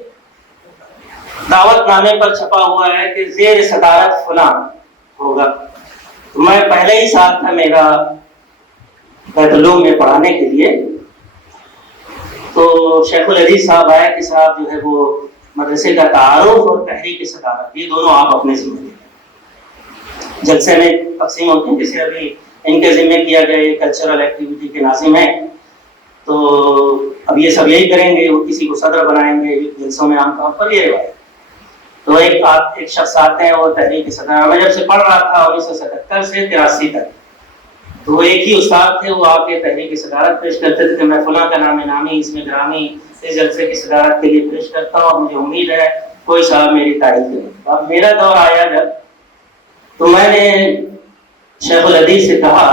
دعوت نامے پر چھپا ہوا ہے کہ زیر صدارت فلاں ہوگا. تو میں پہلے ہی ساتھ تھا میرا بیت العلوم میں پڑھانے کے لیے. تو شیخ العزیز صاحب آیا کہ صاحب جو ہے وہ مدرسے کا تعارف اور تحریک صدارت یہ دونوں آپ اپنے ذمہ لیں. جلسے میں تقسیم ہوتے ہیں، جیسے ابھی ان کے ذمہ کیا گیا یہ کلچرل ایکٹیویٹی کے ناظم ہیں، تو اب یہ سب یہی کریں گے، وہ کسی کو صدر بنائیں گے جلسوں میں. عام طور پر یہ روایت. تو ایک شخص آتے ہیں، وہ تحریک صدارت. میں جب سے پڑھ رہا تھا 1977 سے 83 تک، تو وہ ایک ہی استاد تھے، وہ آ کے تحریک صدارت پیش کرتے تھے کہ میں فلاں کا نام نامی اس میں گرامی اس جلسے کی صدارت کے لیے پیش کرتا ہوں، اور مجھے امید ہے کوئی صاحب میری تعریف کرے. اب میرا دور آیا جب، تو میں نے شیخ الحدیث سے کہا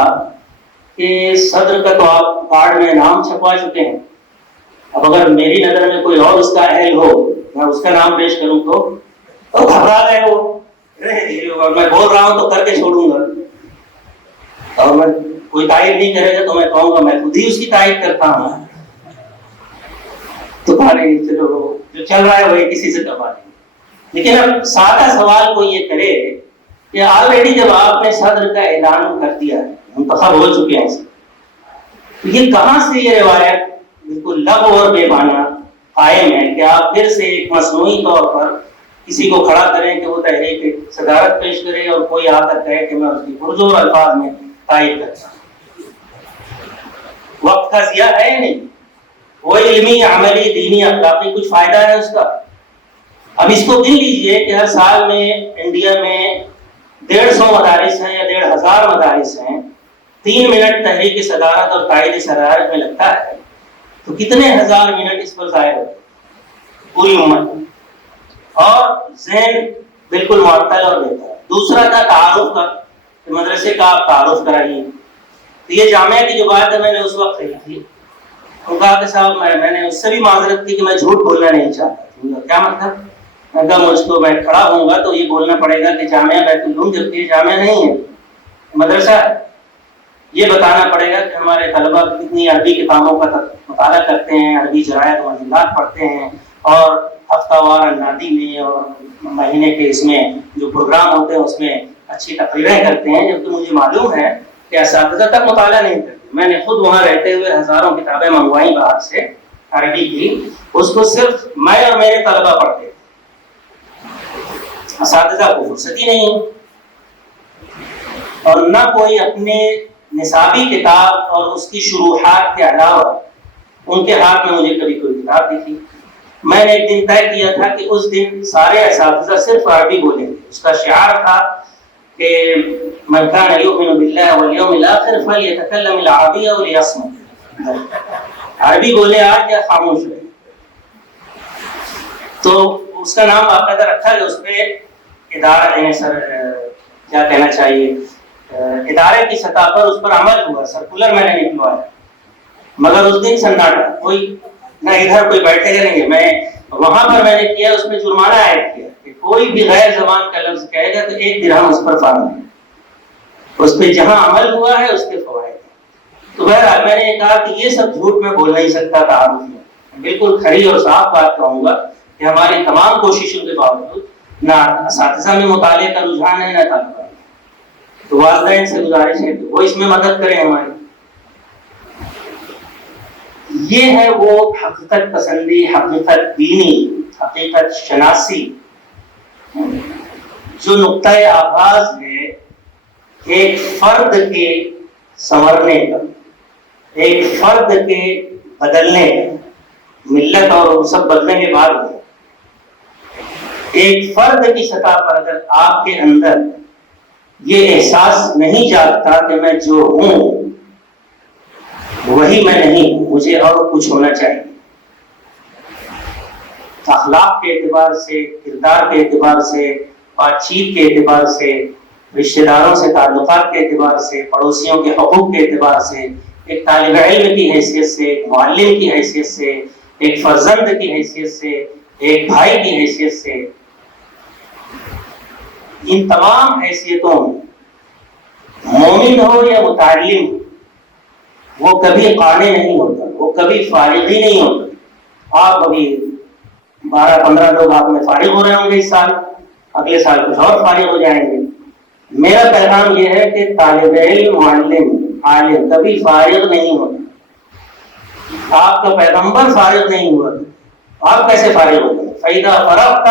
کہ صدر کا تو آپ کارڈ میں نام چھپوا چکے ہیں، اب اگر میری نظر میں کوئی اور اس کا اہل ہو، میں اس کا نام پیش کروں تو گھبرا گئے. وہ میں بول رہا ہوں تو کر کے چھوڑوں گا، اور میں کوئی تائید نہیں کرے گا تو میں کہوں گا میں خود ہی اس کی تائید کرتا ہوں. تو چلو جو چل رہا ہے وہی کسی سے کروا دیں. لیکن اب سادہ سوال کو یہ کرے کہ آلریڈی جب آپ نے صدر کا اعلان کر دیا ہے، منتخب ہو چکے ہیں، تو یہ کہاں سے یہ روایت بالکل لغو اور بے معنی قائم ہے کہ آپ پھر سے ایک مصنوعی طور پر کسی کو کھڑا کریں کہ وہ تحریک صدارت پیش کرے اور کوئی آ کر کہے کہ میں اس کی پرزور الفاظ میں تائید کرتا ہوں. وقت کا ضیاع ہے نہیں، وہ علمی عملی دینی اخلاقی کچھ فائدہ ہے اس کا؟ اب اس کو گن لیجئے کہ ہر سال میں انڈیا میں 150 مدارس ہیں یا 1500 مدارس ہیں، 3 منٹ تحریک صدارت اور قائد صدارت میں لگتا ہے، تو کتنے ہزار منٹ اس پر ضائع ہوتے پوری امت، اور ذہن بالکل معطل اور بہتر۔ دوسرا تھا تعارف کا، کہ مدرسے کا آپ تعارف کرائیے۔ تو یہ جامعہ کی جو بات ہے میں نے اس وقت کہی تھی، تو کہا کہ صاحب میں نے اس سے بھی معذرت کی کہ میں جھوٹ بولنا نہیں چاہتا۔ کیا مطلب؟ میں کہا مجھ کو میں کھڑا ہوں گا تو یہ بولنا پڑے گا کہ جامعہ بیت العلوم جبکہ یہ جامعہ نہیں ہے، مدرسہ ہے۔ یہ بتانا پڑے گا کہ ہمارے طلبہ کتنی عربی کتابوں کا مطالعہ کرتے ہیں، عربی جرائد و مجلات پڑھتے ہیں، اور ہفتہ وار النادی میں اور مہینے کے اس میں جو پروگرام ہوتے ہیں اس میں اچھی تقریریں کرتے ہیں، جبکہ مجھے معلوم ہے کہ اساتذہ تک مطالعہ نہیں کرتے۔ میں نے خود وہاں رہتے ہوئے ہزاروں کتابیں منگوائیں باہر سے عربی کی، اس کو صرف میں اور میرے طلبہ پڑھتے ہیں، اساتذہ کو فرصت ہی نہیں ہے، اور نہ کوئی اپنے نصابی کتاب اور اس کی شروحات کے علاوہ ان کے ہاتھ میں مجھے کبھی کوئی کتاب دکھی۔ میں نے ایک دن طے کیا تھا کہ اس دن سارے اساتذہ صرف عربی بولیں گے۔ اس کا شعار تھا کہ من کان یؤمن باللہ والیوم الآخر فلیتکلم العربیہ ولیصمت، عربی بولے آج یا خاموش رہے۔ تو اس کا نام باقاعدہ رکھا گیا، اس پہ ادارہ کیا کہنا چاہیے، ادارے کی سطح پر اس پر عمل ہوا، سرکولر میں نے نکلوایا، مگر اس دن سناٹا، کوئی نہ ادھر کوئی بیٹھے گا نہیں۔ میں وہاں پر میں نے کیا، اس میں جرمانہ عائد کیا کہ کوئی بھی غیر زبان کا لفظ کہے گا تو 1 درہم اس پر فارغ ہے، اس پہ جہاں عمل ہوا ہے اس کے فوائد۔ تو بہرحال میں نے کہا کہ یہ سب جھوٹ میں بول نہیں سکتا تعارف میں، بالکل کھری اور صاف بات کہوں گا کہ ہماری تمام کوششوں کے باوجود نہ اساتذہ میں مطالعے کا رجحان ہے نہ طلبہ۔ تو والدین سے گزارش ہے کہ وہ اس میں مدد کریں ہماری۔ یہ ہے وہ حقیقت پسندی، حقیقت دینی، حقیقت شناسی جو نقطۂ آغاز ہے ایک فرد کے سنورنے کا، ایک فرد کے بدلنے کا۔ ملت اور سب بدلنے کے بعد ایک فرد کی سطح پر اگر آپ کے اندر یہ احساس نہیں جاگتا کہ میں جو ہوں وہی میں نہیں ہوں، مجھے اور کچھ ہونا چاہیے، اخلاق کے اعتبار سے، کردار کے اعتبار سے، بات چیت کے اعتبار سے، رشتہ داروں سے تعلقات کے اعتبار سے، پڑوسیوں کے حقوق کے اعتبار سے، ایک طالب علم کی حیثیت سے، ایک معلم کی حیثیت سے، ایک فرزند کی حیثیت سے، ایک بھائی کی حیثیت سے، ان تمام حیثیتوں میں مومن ہو یا متعلم ہو وہ کبھی قانع نہیں ہوتا، وہ کبھی فارغ ہی نہیں ہوتا۔ آپ ابھی 12-15 لوگ آپ میں فارغ ہو رہے ہوں گے اس سال، اگلے سال کچھ اور فارغ ہو جائیں گے۔ میرا پیغام یہ ہے کہ طالب علم، معلم، عالم کبھی فارغ نہیں ہوتا۔ آپ کا پیغمبر فارغ نہیں ہوا، آپ کیسے فارغ ہو گئے؟ فَإِذَا فَرَغْتَ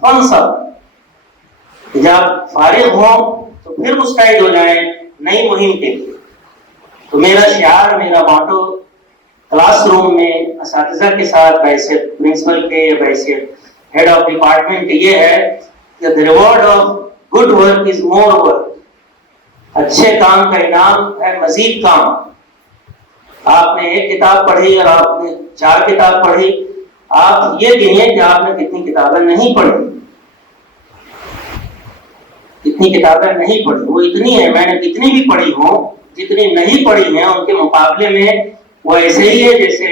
فَانْصَبْ، جب فارغ ہوں تو پھر مستعد ہو جائیں نئی مہم کے لیے۔ تو میرا شعار، میرا موٹو کلاس روم میں اساتذہ کے ساتھ بحیثیت پرنسپل کے یا بحیثیت ہیڈ آف ڈپارٹمنٹ کے یہ ہے کہ the reward of good work is more work، اچھے کام کا انعام ہے مزید کام۔ آپ نے 1 کتاب پڑھی اور آپ نے 4 کتاب پڑھی، آپ یہ گنیے کہ آپ نے کتنی کتابیں نہیں پڑھی، کتنی کتابیں نہیں پڑھی۔ وہ اتنی ہے، میں نے کتنی بھی پڑھی ہوں، جتنی نہیں پڑھی ہیں ان کے مقابلے میں وہ ایسے ہی ہے جیسے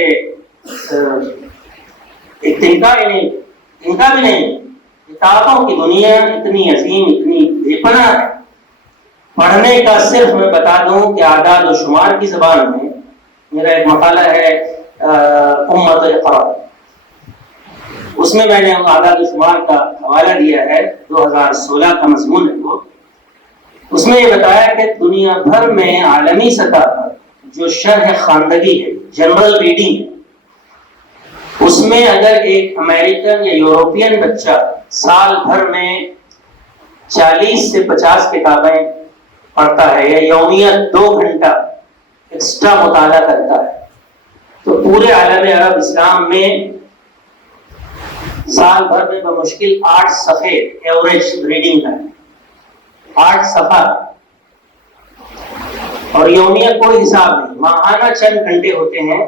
ایک تنکا ہی نہیں، تنکا بھی نہیں۔ کتابوں کی دنیا اتنی عظیم، اتنی بے پناہ ہے۔ پڑھنے کا صرف میں بتا دوں کہ اعداد و شمار کی زبان میں میرا ایک مقالہ ہے امت اقرا، اس میں نے اعداد و شمار کا حوالہ دیا ہے، 2016 کا مضمون ہے وہ۔ اس میں یہ بتایا کہ دنیا بھر میں عالمی سطح پر جو شرح خواندگی ہے، جنرل ریڈنگ ہے، اس میں اگر ایک امریکن یا یورپین بچہ سال بھر میں 40 سے 50 کتابیں پڑھتا ہے یا یومیہ 2 گھنٹہ ایکسٹرا مطالعہ کرتا ہے، تو پورے عالم عرب اسلام میں سال بھر میں بمشکل 8 صفحے ایوریج ریڈنگ کا ہے، 8 صفحہ، اور یومیہ کوئی حساب نہیں، ماہانہ چند گھنٹے ہوتے ہیں۔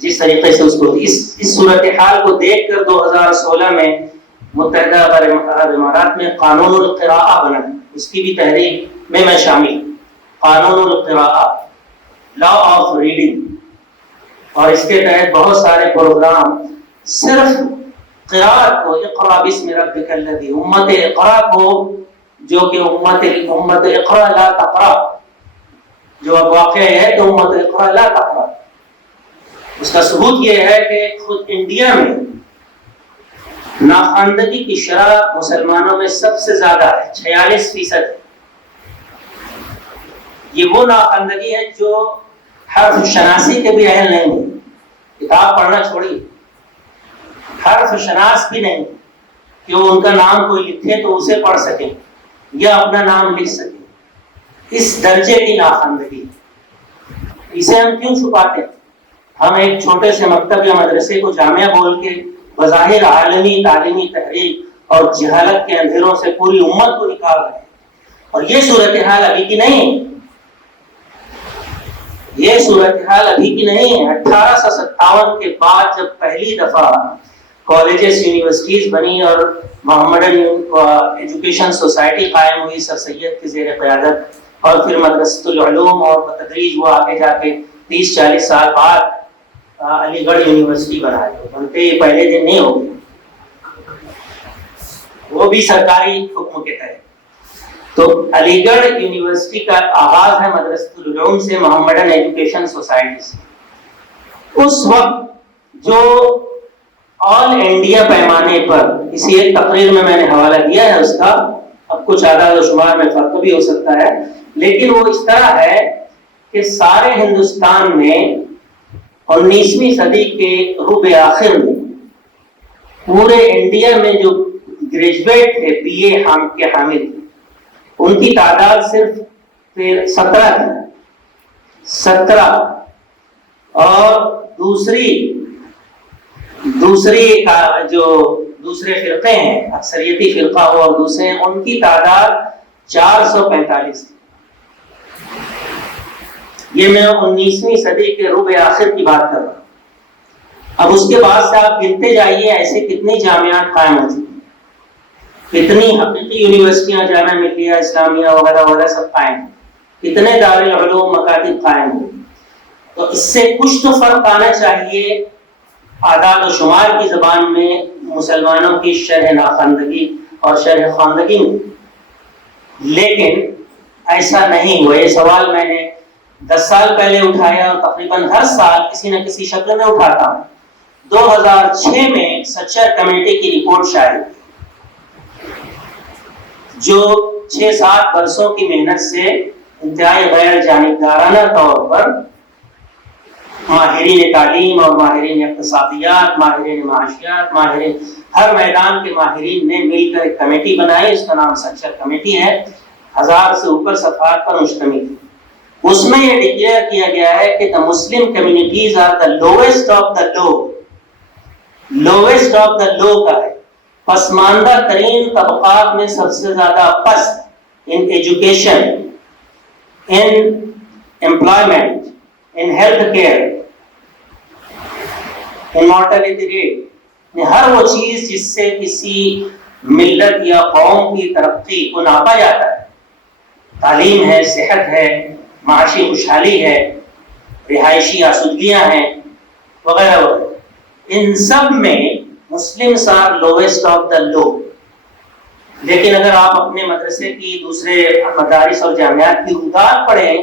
جس طریقے سے اس صورتحال کو دیکھ کر 2016 میں متحدہ عرب امارات میں قانون القراءہ بنا، اس کی بھی تحریک میں شامل، قانون القراءہ، لا آف ریڈنگ، اور اس کے تحت بہت سارے پروگرام صرف قراءت کو، اقرا بسم ربک الذی، امت اقرا کو، جو کہ امت اقرا لا تقرا، جو اب واقع ہے کہ امت اقرا لا تقرا، اس کا ثبوت یہ ہے کہ خود انڈیا میں ناخواندگی کی شرح مسلمانوں میں سب سے زیادہ ہے، 46%۔ یہ وہ ناخواندگی ہے جو حرف شناسی کے بھی اہل نہیں ہے، کتاب پڑھنا چھوڑیے، حرف شناس بھی نہیں کہ وہ ان کا نام کوئی لکھے تو اسے پڑھ سکیں یا اپنا نام لکھ سکیں، اس درجے کی ناخواندگی۔ اسے ہم کیوں چھپاتے ہیں؟ ہم ایک چھوٹے سے مکتب یا مدرسے کو جامعہ بول کے بظاہر عالمی تعلیمی تحریک اور جہالت کے اندھیروں سے پوری امت کو نکال رہے ہیں، اور یہ صورتحال ابھی کی نہیں ہے، یہ صورتحال ابھی کی نہیں ہے۔ 1857 کے بعد جب پہلی دفعہ کالجز یونیورسٹیز بنی اور محمدن ایجوکیشن سوسائٹی قائم ہوئی سر سید کے زیر قیادت، اور پھر مدرسۃ العلوم، اور بتدریج وہ آگے جا کے 30-40 سال بعد علی گڑھ یونیورسٹی بنا ہے، بنتے پہلے دن نہیں ہو گئے، وہ بھی سرکاری حکم کے تحت۔ تو علی گڑھ یونیورسٹی کا آغاز ہے مدرسۃ العلوم سے، محمدن ایجوکیشن سوسائٹی سے۔ اس وقت جو آل انڈیا پیمانے پر، اسی ایک تقریر میں نے حوالہ دیا ہے اس کا، اب کچھ اعداد و شمار میں فرق بھی ہو سکتا ہے، لیکن وہ اس طرح ہے کہ سارے ہندوستان میں 19ویں صدی کے ربع آخر میں پورے انڈیا میں جو گریجویٹ تھے بی اے کے حامل، ان کی تعداد صرف 17 تھی، 17، اور جو دوسرے فرقے ہیں، اکثریتی فرقہ ہو اور دوسرے، ان کی تعداد 445 تھی۔ یہ میں 19ویں صدی کے ربع آخر کی بات کر رہا ہوں۔ اب اس کے بعد سے آپ گنتے جائیے ایسے کتنی جامعات قائم ہو چکی ہیں، کتنی حقیقی یونیورسٹیاں، جامعہ ملیہ اسلامیہ وغیرہ وغیرہ سب قائم ہیں، کتنے دارالعلوم مکاتب قائم ہیں۔ تو اس سے کچھ تو فرق آنا چاہیے اعداد و شمار کی زبان میں مسلمانوں کی شرح ناخواندگی اور شرح خواندگی میں، لیکن ایسا نہیں ہوا۔ یہ سوال میں نے 10 سال پہلے اٹھایا اور تقریباً ہر سال کسی نہ کسی شکل میں اٹھاتا ہوں۔ 2006 میں سچر کمیٹی کی رپورٹ شائع ہوئی، جو 6-7 برسوں کی محنت سے انتہائی غیر جانبدارانہ طور پر ماہرین تعلیم اور ماہرین اقتصادیات، ماہرین معاشیات، ماہرین ہر میدان کے ماہرین نے مل کر ایک کمیٹی بنائی، اس کا نام سچر کمیٹی ہے، 1000 سے اوپر صفحات پر مشتمل ہے۔ اس میں یہ ڈکلیئر کیا گیا ہے کہ the Muslim communities are the lowest of the low، lowest of the low کا ہے، پسماندہ ترین طبقات میں سب سے زیادہ پست، in education، in employment، in health care، in mortality rate، ہر وہ چیز جس سے کسی ملت یا قوم کی ترقی کو ناپا جاتا ہے، تعلیم ہے، صحت ہے، معاشی خوشحالی ہے، رہائشی آسودگیاں ہیں، وغیرہ وغیرہ، ان سب میں Muslims are lowest of the low. لیکن اگر آپ اپنے مدرسے کی، دوسرے مدارس اور جامعات کی رودات پڑھیں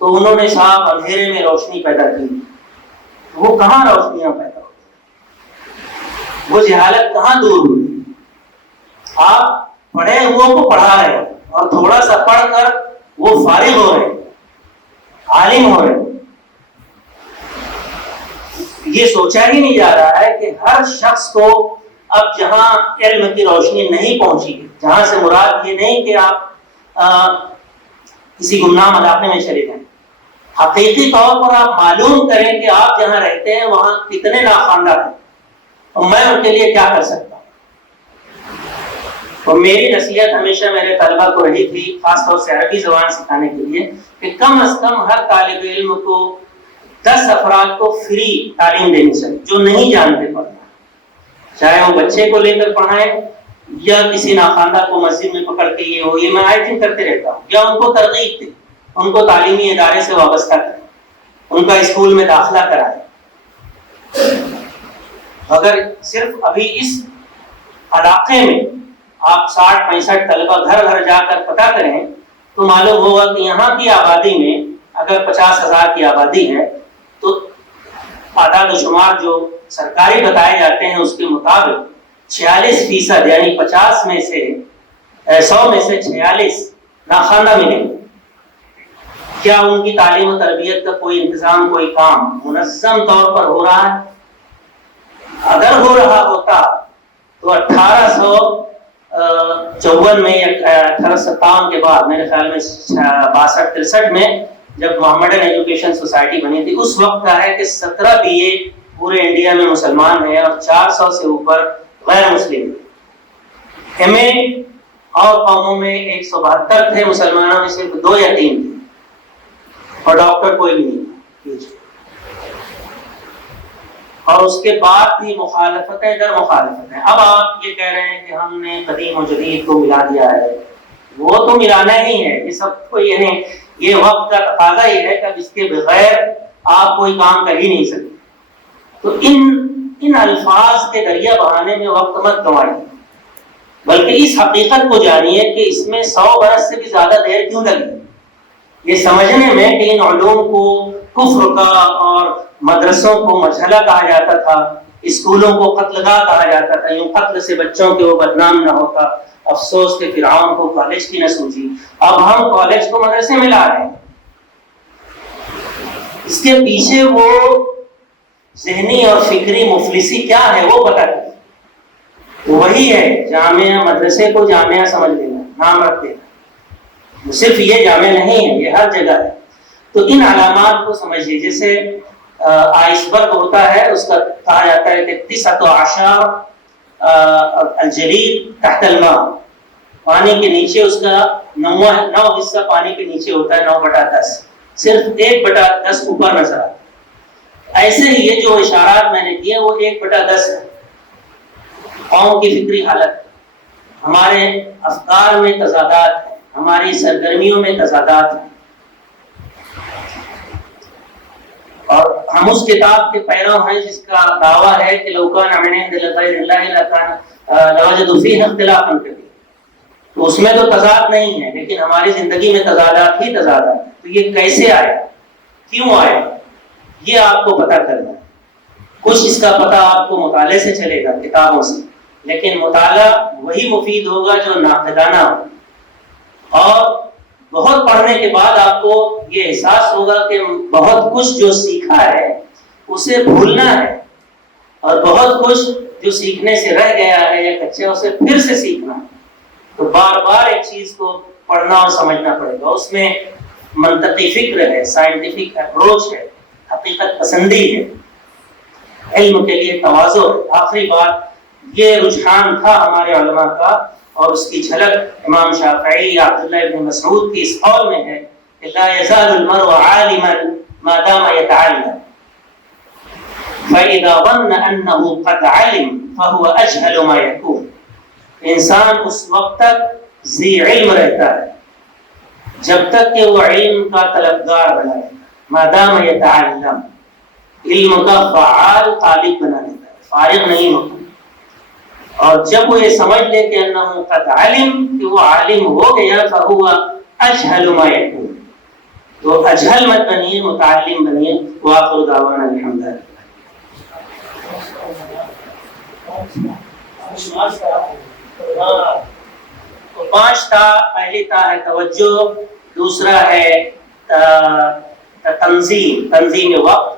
تو انہوں نے صاحب اندھیرے میں روشنی پیدا کی، وہ کہاں روشنیاں پیدا ہوئی، وہ جہالت کہاں دور ہوئی؟ آپ پڑھے ہوا کو پڑھا رہے ہیں اور تھوڑا سا پڑھ کر وہ فارغ ہو رہے ہیں، عالم ہو رہے ہیں۔ یہ سوچا ہی نہیں جا رہا ہے کہ ہر شخص کو اب جہاں علم کی روشنی نہیں پہنچی، جہاں سے مراد یہ نہیں کہ آپ کسی گمنام علاقے میں چلے جائیں، حقیقی طور پر آپ معلوم کریں کہ آپ جہاں رہتے ہیں وہاں کتنے ناخواندہ ہیں اور میں ان کے لیے کیا کر سکتا ہوں. تو میری نصیحت ہمیشہ میرے طلبہ کو رہی تھی، خاص طور سے عربی زبان سکھانے کے لیے، کہ کم از کم ہر طالب علم کو 10 افراد کو فری تعلیم دینی چاہیے جو نہیں جانتے پڑھنا، چاہے وہ بچے کو لے کر پڑھائیں یا کسی ناخواندہ کو مسجد میں پکڑ کے یہ میں آئے دن کرتے رہتا ہوں، یا ان کو ترغیب دیں، ان کو تعلیمی ادارے سے وابستہ کریں، ان کا اسکول میں داخلہ کرائیں. اگر صرف ابھی اس علاقے میں آپ 60-65 طلبہ گھر گھر جا کر پتہ کریں تو معلوم ہوگا کہ یہاں کی آبادی میں اگر 50,000 کی آبادی ہے تو اعداد و شمار جو سرکاری بتائے جاتے ہیں اس کے مطابق 46% یعنی 50 میں سے 100 میں سے 46 ناخواندہ ملیں گے. کیا ان کی تعلیم و تربیت کا کوئی انتظام، کوئی کام منظم طور پر ہو رہا ہے؟ اگر ہو رہا ہوتا تو 1854 میں یا 1857 کے بعد میرے خیال میں 62-63 میں جب محمدن ایجوکیشن سوسائٹی بنی تھی اس وقت کا ہے کہ 17 BA پورے انڈیا میں مسلمان ہیں اور 400 سے اوپر غیر مسلم. MA اور قوموں میں 172 تھے، مسلمانوں میں صرف 2 یا 3 تھے اور ڈاکٹر کوئی بھی نہیں تھا. اور اس کے بعد بھی مخالفتیں در مخالفتیں. اب آپ یہ کہہ رہے ہیں کہ ہم نے قدیم و جدید کو ملا دیا ہے، وہ تو ملانا ہی ہے، یہ سب کو یہ وقت کا تقاضا یہ ہے کہ جس کے بغیر آپ کوئی کام کر ہی نہیں سکتے. تو ان الفاظ کے دریا بہانے میں وقت مت گنوائیے، بلکہ اس حقیقت کو جانیے کہ اس میں 100 برس سے بھی زیادہ دیر کیوں لگی یہ سمجھنے میں کہ ان علوم کو کفر کا اور مدرسوں کو مجھلہ کہا جاتا تھا، اسکولوں کو قتل گاہ کہا جاتا تھا، یوں قتل سے بچوں کے وہ بدنام نہ ہوتا. افسوس کہ فرعون کو کالج کی نہ سوجی. اب ہم کالج کو مدرسے میں لا رہے ہیں. اس کے پیچھے وہ ذہنی اور فکری مفلسی کیا ہے وہ پتہ نہیں. وہی ہے جامعہ، مدرسے کو جامعہ سمجھ لینا، نام رکھ دینا. صرف یہ جامعہ نہیں ہے، یہ ہر جگہ ہے. تو ان علامات کو سمجھیے. جیسے آئس برگ ہوتا ہے، اس کا کہا جاتا ہے کہ 19 الجلید تحت الماء، پانی کے نیچے اس کا 9 حصہ پانی کے نیچے ہوتا ہے، 9/10، صرف 1/10 اوپر نظر آتا ہے. ایسے ہی یہ جو اشارات میں نے کیے وہ 1/10 ہے. قوم کی فکری حالت، ہمارے افکار میں تضادات ہیں، ہماری سرگرمیوں میں تضادات ہیں. اور ہم اس کتاب کے پیرو ہیں جس کا دعویٰ ہے کہ لو کان من عند غیر اللہ لوجدوا فیہ اختلافا کثیرا. تو اس میں تو تضاد نہیں ہے، لیکن ہماری زندگی میں تضادات ہی تضادات ہیں. تو یہ کیسے آیا، کیوں آیا، یہ آپ کو پتہ کرنا ہے. کچھ اس کا پتہ آپ کو مطالعے سے چلے گا، کتابوں سے، لیکن مطالعہ وہی مفید ہوگا جو ناقدانہ ہو. اور بہت پڑھنے کے بعد آپ کو یہ احساس ہوگا کہ بہت کچھ جو سیکھا ہے اسے بھولنا ہے، اور بہت کچھ جو سیکھنے سے رہ گیا ہے یا کچا اسے پھر سے سیکھنا ہے. تو بار بار ایک چیز کو پڑھنا اور سمجھنا پڑے گا. اس میں منطقی فکر ہے، سائنٹیفک اپروچ ہے، حقیقت پسندی ہے، علم کے لیے تواضع ہے. آخری بات، یہ رجحان تھا ہمارے علماء کا، اور اس کی جھلک امام شافعی، عبداللہ ابن مسعود کی اس قول میں ہے کہ لا يزال المرء عالما ما دام يتعلم فإذا ظن أنه قد علم فهو أجهل ما يكون. انسان اس وقت تک ذی علم رہتا ہے جب تک کہ وہ علم کا طلبگار بنا رہتا ہے. ما دام يتعلم، علم کا فعال طالب بنا رہتا ہے، فارغ نہیں ہوتا. اور جب وہ یہ سمجھ لے کہ انہو قد علم، کہ وہ عالم ہو گیا، فہو اجہل ما یکون. تو اجہل مت بنیے، متعلم بنیے. وآخر دعوانا الحمد للہ. تو 5 تا. پہلی تا ہے توجہ، دوسرا ہے تنظیم وقت،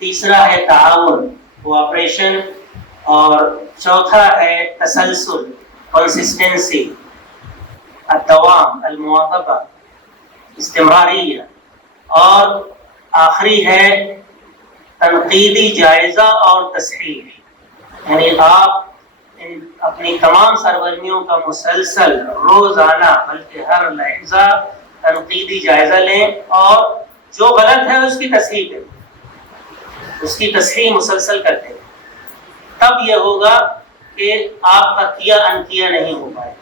تیسرا ہے تعاون، کوآپریشن، اور چوتھا ہے تسلسل، کنسسٹنسی، الدوام، المواظبہ، استمراریہ. اور آخری ہے تنقیدی جائزہ اور تصحیح، یعنی آپ اپنی تمام سرگرمیوں کا مسلسل روزانہ بلکہ ہر لحظہ تنقیدی جائزہ لیں اور جو غلط ہے اس کی تصحیح کریں، اس کی تصحیح مسلسل کرتے ہیں، تب یہ ہوگا کہ آپ کا کیا انکیا نہیں ہو پائے۔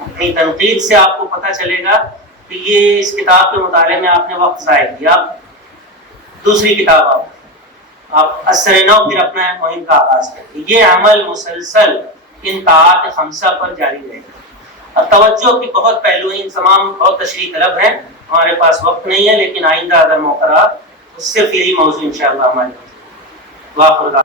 اپنی تنقید سے آپ کو پتہ چلے گا کہ یہ اس کتاب کے مطالعے میں آپ نے وقت ضائع کیا، دوسری کتاب آپ اثر نو پھر اپنا مہم کا آغاز کریں۔ یہ عمل مسلسل ان طاعات خمسہ پر جاری رہے گا۔ اب توجہ کی بہت پہلو ہیں، ان تمام بہت تشریح طلب ہیں، ہمارے پاس وقت نہیں ہے، لیکن آئندہ اگر موقع رہا تو صرف یہی موضوع انشاءاللہ ہمارے پاس۔